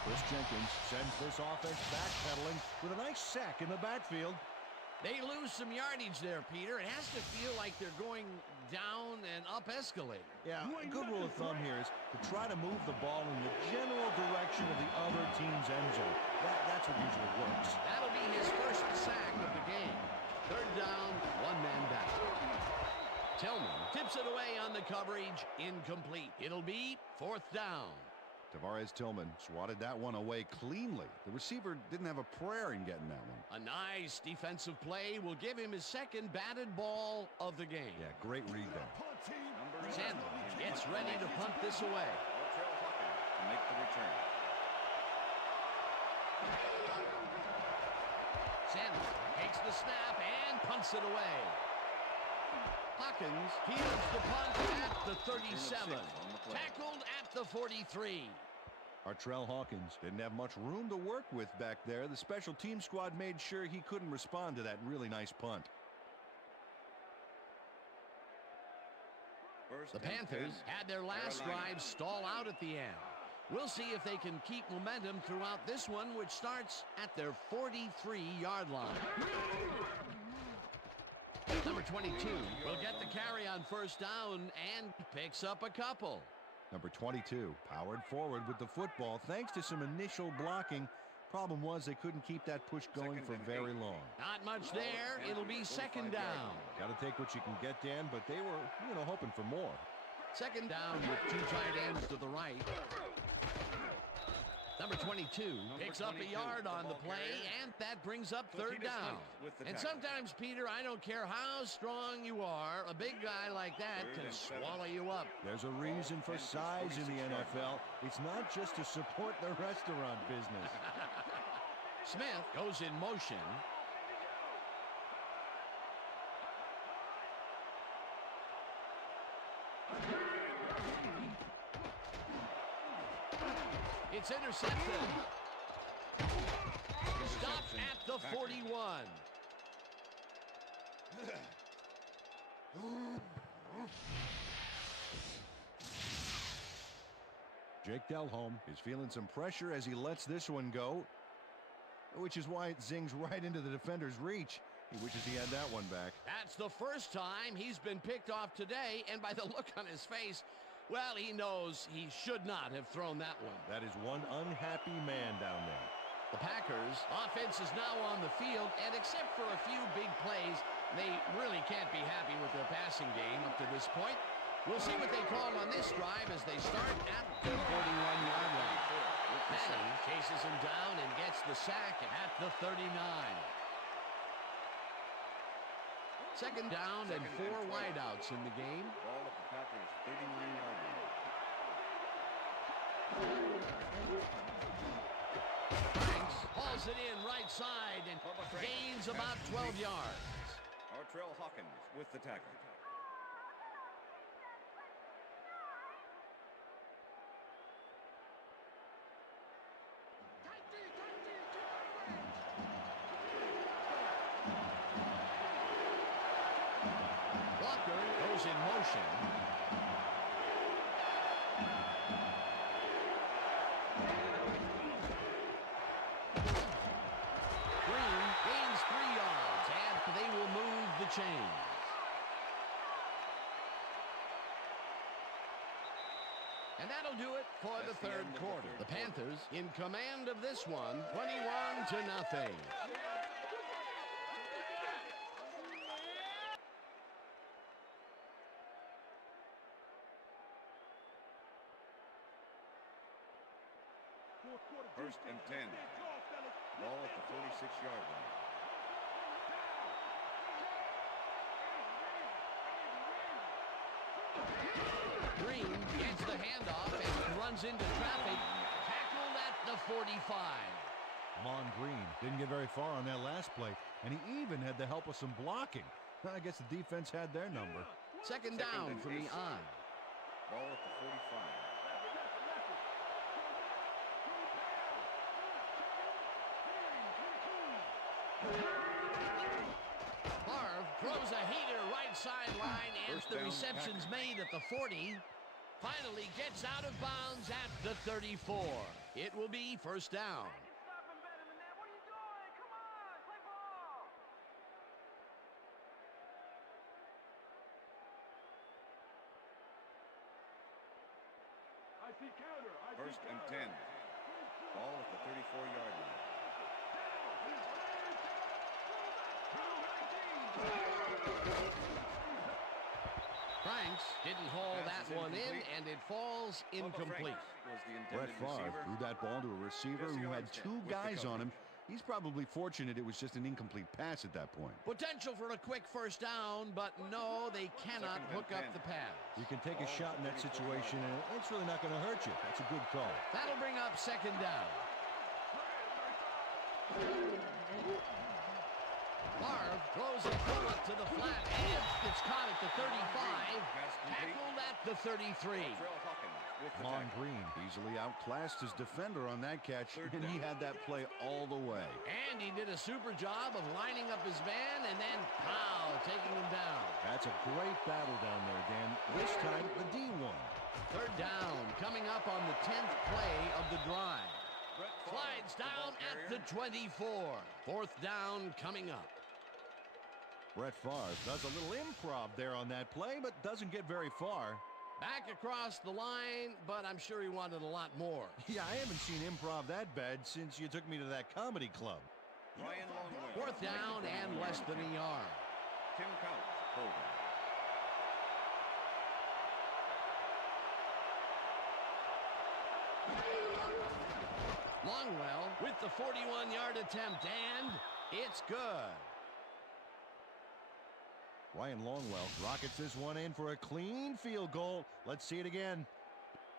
Chris Jenkins sends this offense backpedaling with a nice sack in the backfield. They lose some yardage there, Peter. It has to feel like they're going down and up escalating. Yeah, a good rule of thumb here is to try to move the ball in the general direction of the other team's end zone. That's what usually works. That'll be his first sack of the game. 3rd down, 1 man back. Tillman tips it away on the coverage. Incomplete. It'll be 4th down. Tavares Tillman swatted that one away cleanly. The receiver didn't have a prayer in getting that one. A nice defensive play will give him his second batted ball of the game. Yeah, great read there. Sandler gets ready to punt this away. To make the return. Sandler takes the snap and punts it away. Hawkins fields the punt at the 37. Tackled at the 43. Artrell Hawkins didn't have much room to work with back there. The special team squad made sure he couldn't respond to that really nice punt. The Panthers had their last drive stall out at the end. We'll see if they can keep momentum throughout this one, which starts at their 43-yard line. Number 22 will get the carry on 1st down and picks up a couple. Number 22 powered forward with the football thanks to some initial blocking. Problem was they couldn't keep that push going for very long. Not much there. It'll be 2nd down. Got to take what you can get, Dan, but they were, hoping for more. 2nd down with 2 tight ends to the right. Number 22 picks up a yard on the play, and that brings up 3rd down. And sometimes, Peter, I don't care how strong you are, a big guy like that can swallow you up. There's a reason for size in the NFL. It's not just to support the restaurant business. Smith goes in motion. It's intercepted. Stopped at the 41. Jake Delhomme is feeling some pressure as he lets this one go, which is why it zings right into the defender's reach. He wishes he had that one back. That's the first time he's been picked off today, and by the look on his face, well, he knows he should not have thrown that one. That is one unhappy man down there. The Packers' offense is now on the field, and except for a few big plays, They really can't be happy with their passing game up to this point. We'll see what they call on this drive as they start at the 41-yard line. Manning chases him down and gets the sack at the 39. Second down and 4 wideouts in the game. Ball at the Panthers 39-yard line. Franks hauls it in right side and gains about 12 yards. Artrell Hawkins with the tackle. Walker goes in motion. Green gains 3 yards, and they will move the chains. And that'll do it for the third quarter. The Panthers in command of this one, 21-0. First and 10. Ball at the 46-yard line. Green gets the handoff and runs into traffic. Tackled at the 45. Mon Green didn't get very far on that last play, and he even had the help of some blocking. I guess the defense had their number. Second down from the eye. Ball at the 45. Harv throws a heater right sideline, and First the down, reception's made at the 40. Finally gets out of bounds at the 34. It will be first down. First and 10. Ball at the 34-yard line. Franks didn't haul that one in, and it falls incomplete. Was the Brett intended Favre receiver. threw that ball to a receiver Jesse who had Armstead 2 with the guys on him. coverage. He's probably fortunate it was just an incomplete pass at that point. Potential for a quick first down, but no, they cannot Second and hook up 10. the pass. You can take a shot in that situation, and it's really not going to hurt you. That's a good call. That'll bring up second down. Favre throws a bullet to the flat, and it's caught at the 35. Pass complete. Tackled at the 33. Artrell Hawkins with the Mon tackle. Green easily outclassed his defender on that catch, and he had that play all the way. And he did a super job of lining up his man and then, pow, taking him down. That's a great battle down there, Dan. This time, the D won. Third down coming up on the 10th play of the drive. Brett Favre, Slides the ball down at carrier. the 24. Fourth down coming up. Brett Favre does a little improv there on that play, but doesn't get very far. Back across the line, but I'm sure he wanted a lot more. Yeah, I haven't seen improv that bad since you took me to that comedy club. Ryan Longwell. Fourth down and less than a yard. Tim Couch holding. Longwell with the 41-yard attempt, and it's good. Ryan Longwell rockets this one in for a clean field goal. Let's see it again.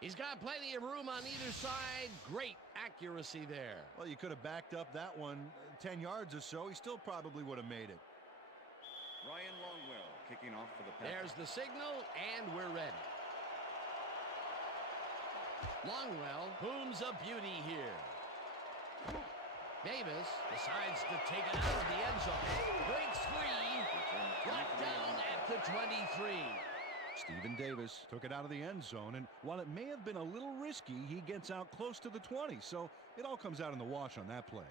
He's got plenty of room on either side. Great accuracy there. Well, you could have backed up that one 10 yards or so. He still probably would have made it. Ryan Longwell kicking off for the Panthers. There's the signal, and we're ready. Longwell booms a beauty here. Davis decides to take it out of the end zone. Breaks free. Brought down at the 23. Stephen Davis took it out of the end zone, and while it may have been a little risky, he gets out close to the 20, so it all comes out in the wash on that play.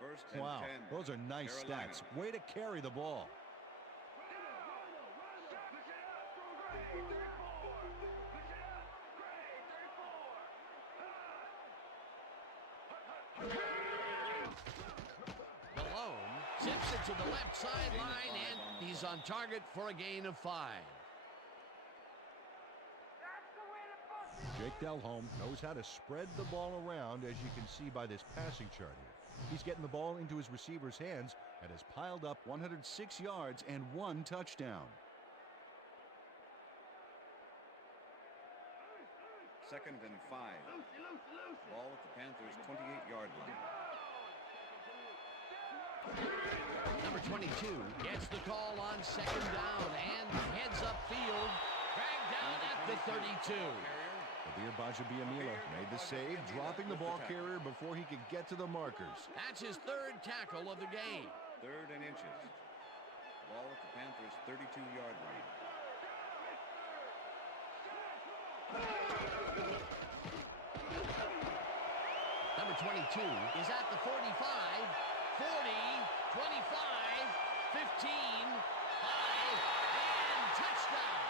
First and Wow, 10. those are nice Carolina. stats. Way to carry the ball. The Tips it to the left sideline, and he's on target for a gain of 5. Jake Delhomme knows how to spread the ball around, as you can see by this passing chart here. He's getting the ball into his receiver's hands and has piled up 106 yards and 1 touchdown. Second and 5. Ball at the Panthers' 28-yard line. Number 22 gets the call on second down and heads upfield. Dragged down at the 32. Kabir Bajabiamila made the save, dropping the ball carrier before he could get to the markers. That's his 3rd tackle of the game. 3rd and inches. Ball at the Panthers' 32-yard line. Number 22 is at the 45, 40, 25, 15, 5, and touchdown.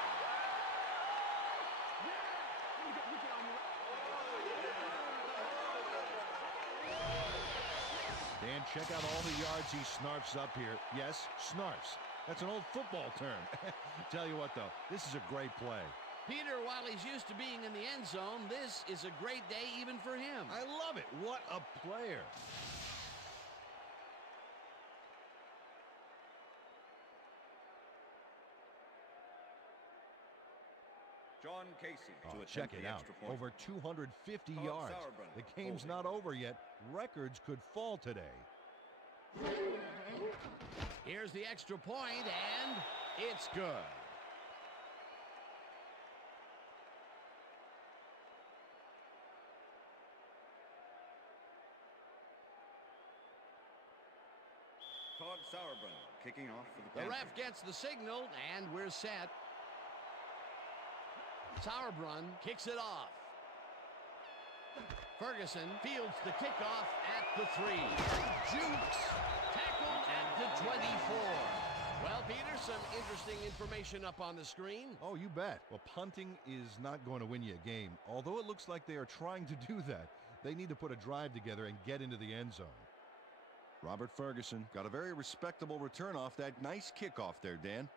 Dan, check out all the yards he snarfs up here. Yes, snarfs. That's an old football term. Tell you what, though, this is a great play. Peter, while he's used to being in the end zone, this is a great day even for him. I love it. What a player. John Casey to attempt Check it the out. extra point. Over 250 Todd yards. Sauerbrunn The game's holding. not over yet. Records could fall today. Here's the extra point, and it's good. Todd Sauerbrunn kicking off for the The Panthers. ref gets the signal, and we're set. Sauerbrunn kicks it off. Ferguson fields the kickoff at the 3. Jukes tackled at the 24. Well, Peter, some interesting information up on the screen. Oh, you bet. Well, punting is not going to win you a game. Although it looks like they are trying to do that, they need to put a drive together and get into the end zone. Robert Ferguson got a very respectable return off that nice kickoff there, Dan.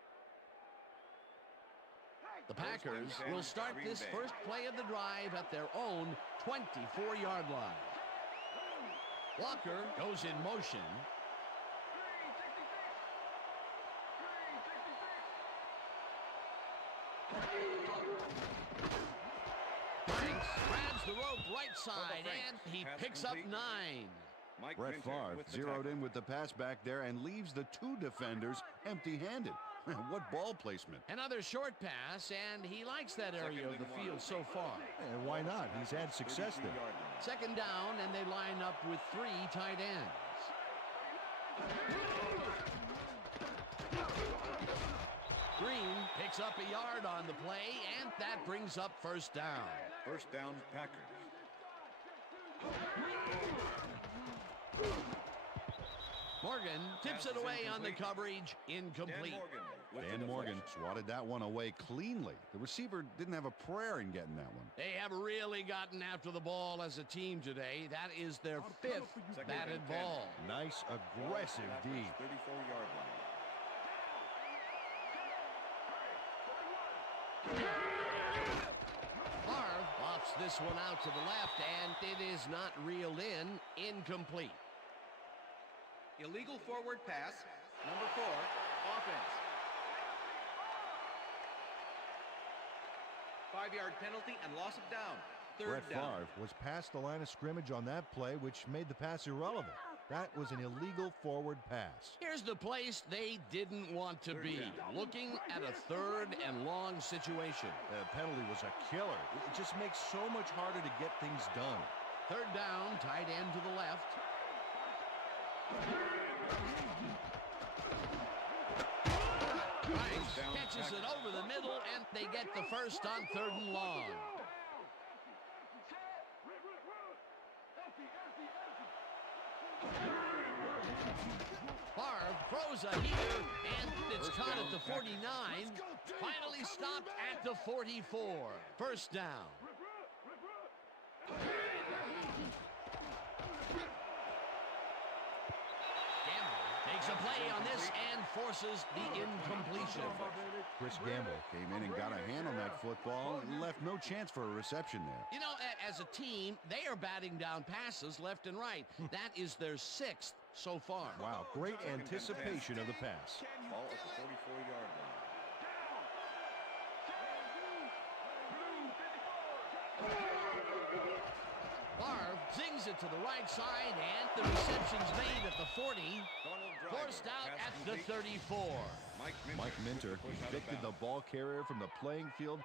The Packers will start this first play of the drive at their own 24-yard line. Walker goes in motion. Franks grabs the rope right side, and he picks up 9. Mike Brett Minter Favre with the zeroed tackle. in with the pass back there and leaves the 2 defenders empty-handed. What ball placement. Another short pass, and he likes that area of the field so far. And why not? He's had success there. 33-yard line. Second down, and they line up with 3 tight ends. Green picks up a yard on the play, and that brings up first down. First down, Packers. Morgan tips Pass it is away on the incomplete. coverage. Incomplete. Dan Morgan. with the Dan Morgan deflection. swatted that one away cleanly. The receiver didn't have a prayer in getting that one. They have really gotten after the ball as a team today. That is their 5th Second batted and 10. ball. Nice, aggressive D. 34-yard line. Favre lofts this one out to the left, and it is not reeled in. Incomplete. Illegal forward pass, number 4, offense. 5-yard penalty and loss of down. Third Brett down. Favre was past the line of scrimmage on that play, which made the pass irrelevant. That was an illegal forward pass. Here's the place they didn't want to be, looking at a 3rd and long situation. The penalty was a killer. It just makes so much harder to get things done. Third down, tight end to the left. Price catches it over the middle, and they get the first on 3rd and long. Favre throws a heater, and it's First caught down, at the 49. Finally stopped at the 44. First down. Gamble takes makes a play on this and forces the incompletion. Chris Gamble came in and got a hand on that football and left no chance for a reception there. You know, as a team, they are batting down passes left and right. That is their 6th so far. Wow, great anticipation of the pass. Ball at the 44-yard line. Favre zings it to the right side, and the reception's made at the 40. Forced out at the 34. Mike Minter evicted the ball carrier from the playing field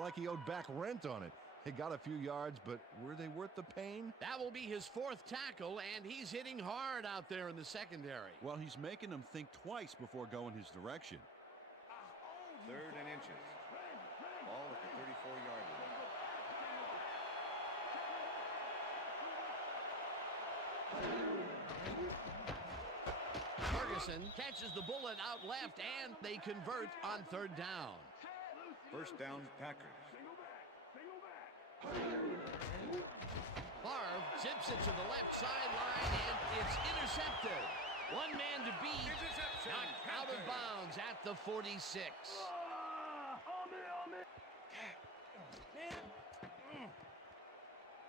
like he owed back rent on it. He got a few yards, but were they worth the pain? That will be his 4th tackle, and he's hitting hard out there in the secondary. Well, he's making them think twice before going his direction. 3rd and inches. Ball at the 34-yard line. Ferguson catches the bullet out left, and they convert on 3rd down. 1st down, Packers. Favre zips it to the left sideline, and it's intercepted. One man to beat, knocked out of bounds at the 46.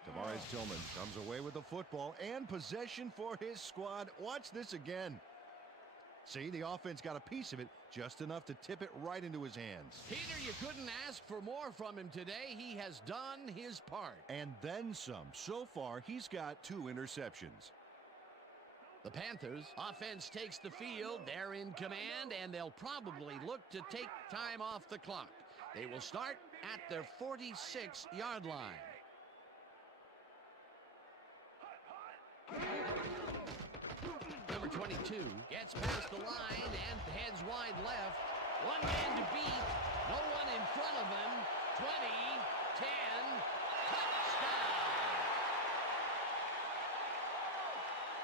Tavares Tillman comes away with the football and possession for his squad. Watch this again. See, the offense got a piece of it, just enough to tip it right into his hands. Peter, you couldn't ask for more from him today. He has done his part. And then some. So far, he's got 2 interceptions. The Panthers offense takes the field. They're in command, and they'll probably look to take time off the clock. They will start at their 46-yard line. Number 22 gets past the line and heads wide left. One man to beat. No one in front of him. 20, 10, touchdown.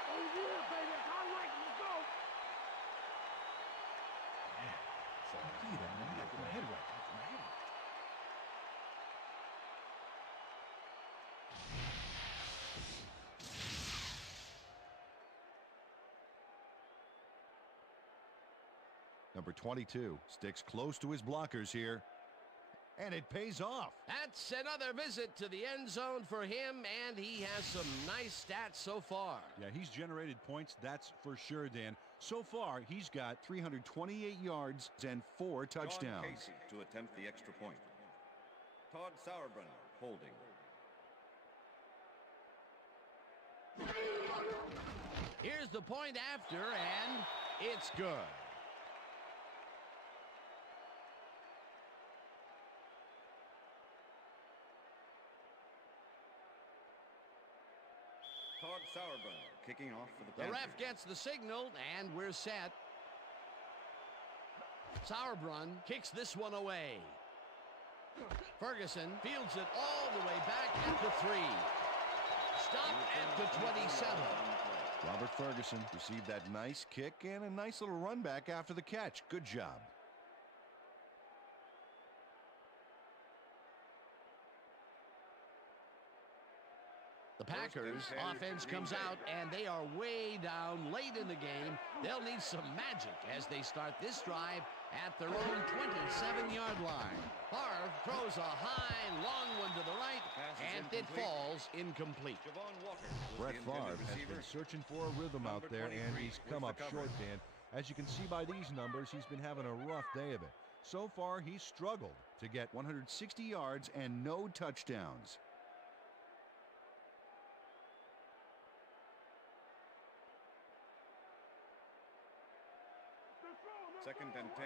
Oh, yeah, baby. I like it. Let's go. Number 22 sticks close to his blockers here, and it pays off. That's another visit to the end zone for him, and he has some nice stats so far. Yeah, he's generated points, that's for sure, Dan. So far, he's got 328 yards and 4 touchdowns. John Casey to attempt the extra point. Todd Sauerbrunner holding. Here's the point after, and it's good. Todd Sauerbrunner kicking off for the The Panthers. ref gets the signal, and we're set. Sauerbrunn kicks this one away. Ferguson fields it all the way back at the 3. Stop at the 27. Robert Ferguson received that nice kick and a nice little run back after the catch. Good job. The Packers offense comes out, and they are way down late in the game. They'll need some magic as they start this drive at their own 27-yard line. Favre throws a high, long one to the right, and it falls incomplete. Brett Favre has been searching for a rhythm out there, and he's come up short, Dan. As you can see by these numbers, he's been having a rough day of it. So far, he's struggled to get 160 yards and no touchdowns. Second and 10.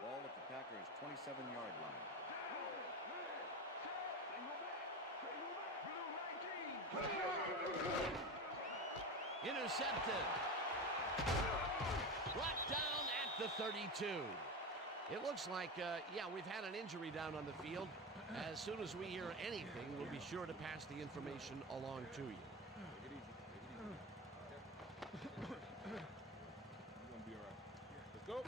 Ball at the Packers' 27-yard line. Intercepted. Brought down at the 32. It looks like, yeah, we've had an injury down on the field. As soon as we hear anything, we'll be sure to pass the information along to you. Go.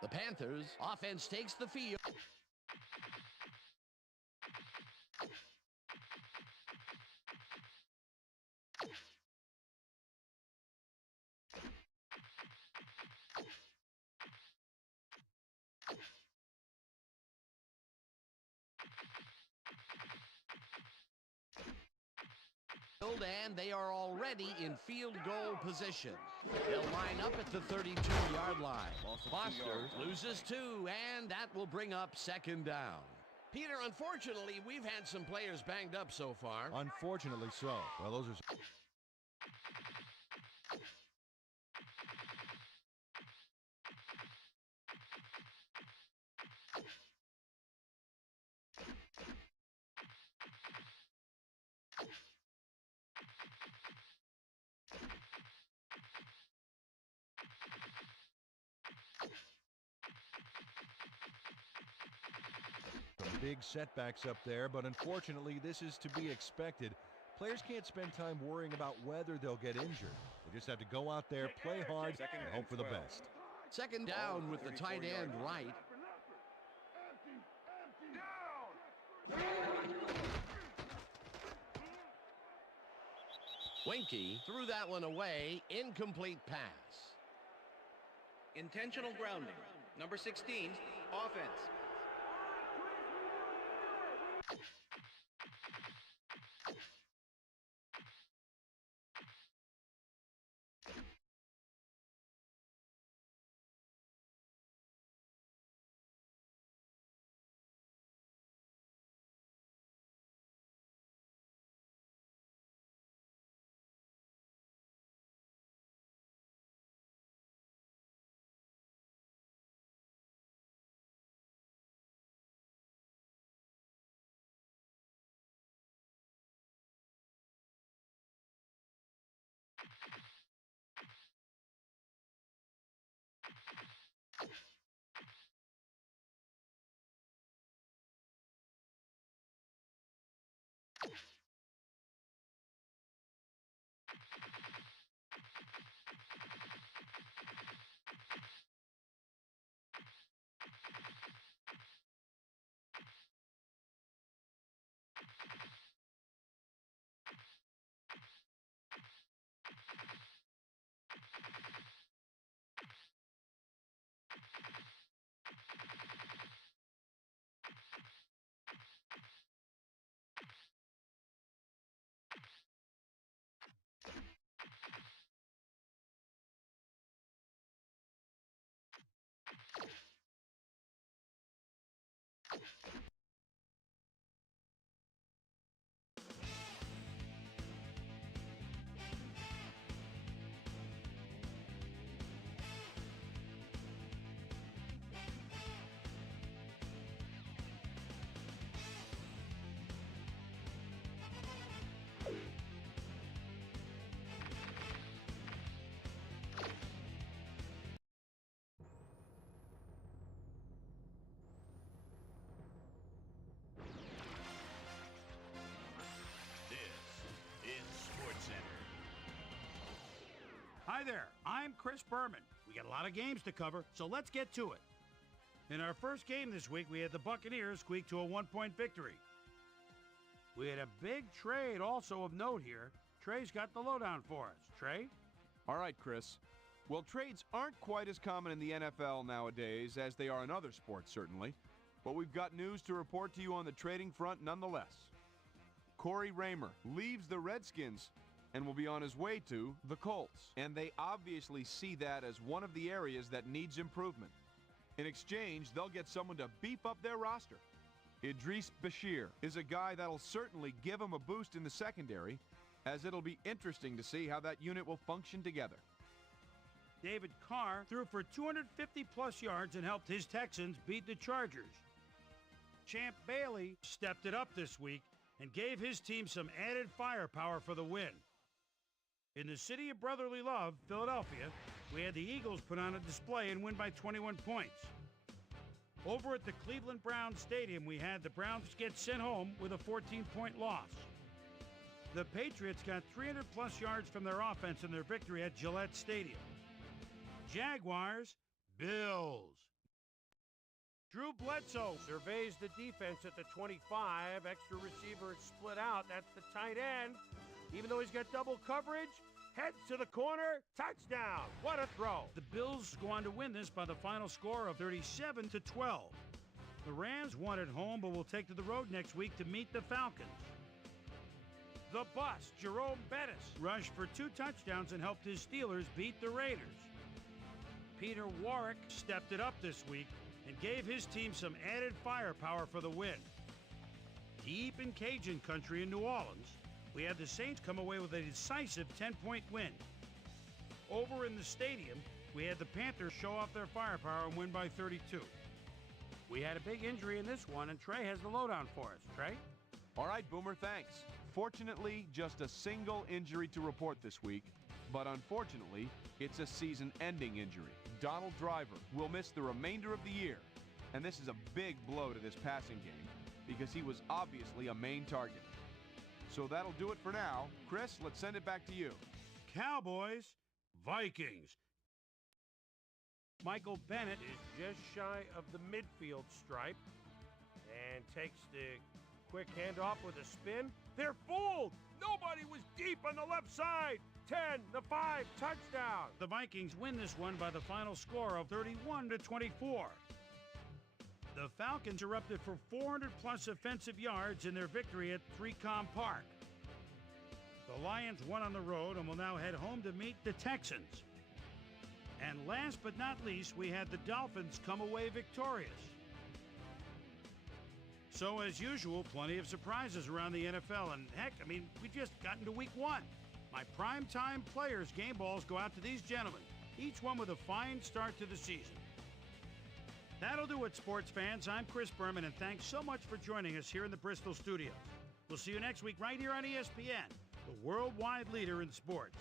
The The Panthers offense takes the field. And they are already in field goal position. They'll line up at the 32-yard line. Foster loses 2, and that will bring up second down. Peter, unfortunately, we've had some players banged up so far. Unfortunately so. Well, those are... big setbacks up there, but unfortunately this is to be expected. Players can't spend time worrying about whether they'll get injured. They just have to go out there, play hard, and hope for the best. Second down with the tight end right. Winky threw that one away. Incomplete pass. Intentional grounding. Number 16, offense. Hi there, I'm Chris Berman. We got a lot of games to cover, so let's get to it. In our first game this week, we had the Buccaneers squeak to a one-point victory. We had a big trade also of note here. Trey's got the lowdown for us. Trey? All right, Chris. Well, trades aren't quite as common in the NFL nowadays as they are in other sports, certainly. But we've got news to report to you on the trading front nonetheless. Corey Raymer leaves the Redskins and will be on his way to the Colts. And they obviously see that as one of the areas that needs improvement. In exchange, they'll get someone to beef up their roster. Idris Bashir is a guy that'll certainly give them a boost in the secondary, as it'll be interesting to see how that unit will function together. David Carr threw for 250-plus yards and helped his Texans beat the Chargers. Champ Bailey stepped it up this week and gave his team some added firepower for the win. In the city of brotherly love, Philadelphia, we had the Eagles put on a display and win by 21 points. Over at the Cleveland Browns Stadium, we had the Browns get sent home with a 14-point loss. The Patriots got 300-plus yards from their offense in their victory at Gillette Stadium. Jaguars, Bills. Drew Bledsoe surveys the defense at the 25. Extra receiver is split out. That's the tight end. Even though he's got double coverage, heads to the corner, touchdown. What a throw. The Bills go on to win this by the final score of 37-12. The Rams won at home, but will take to the road next week to meet the Falcons. The bust, Jerome Bettis, rushed for 2 touchdowns and helped his Steelers beat the Raiders. Peter Warwick stepped it up this week and gave his team some added firepower for the win. Deep in Cajun country in New Orleans, we had the Saints come away with a decisive 10-point win. Over in the stadium, we had the Panthers show off their firepower and win by 32. We had a big injury in this one, and Trey has the lowdown for us. Trey? All right, Boomer, thanks. Fortunately, just a single injury to report this week, but unfortunately, it's a season-ending injury. Donald Driver will miss the remainder of the year, and this is a big blow to this passing game because he was obviously a main target. So that'll do it for now. Chris, let's send it back to you. Cowboys, Vikings. Michael Bennett is just shy of the midfield stripe and takes the quick handoff with a spin. They're fooled! Nobody was deep on the left side! 10, the 5, touchdown! The Vikings win this one by the final score of 31-24. The Falcons erupted for 400-plus offensive yards in their victory at 3Com Park. The Lions won on the road and will now head home to meet the Texans. And last but not least, we had the Dolphins come away victorious. So, as usual, plenty of surprises around the NFL. And heck, we just got into week 1. My primetime players' game balls go out to these gentlemen, each one with a fine start to the season. That'll do it, sports fans. I'm Chris Berman, and thanks so much for joining us here in the Bristol studios. We'll see you next week right here on ESPN, the worldwide leader in sports.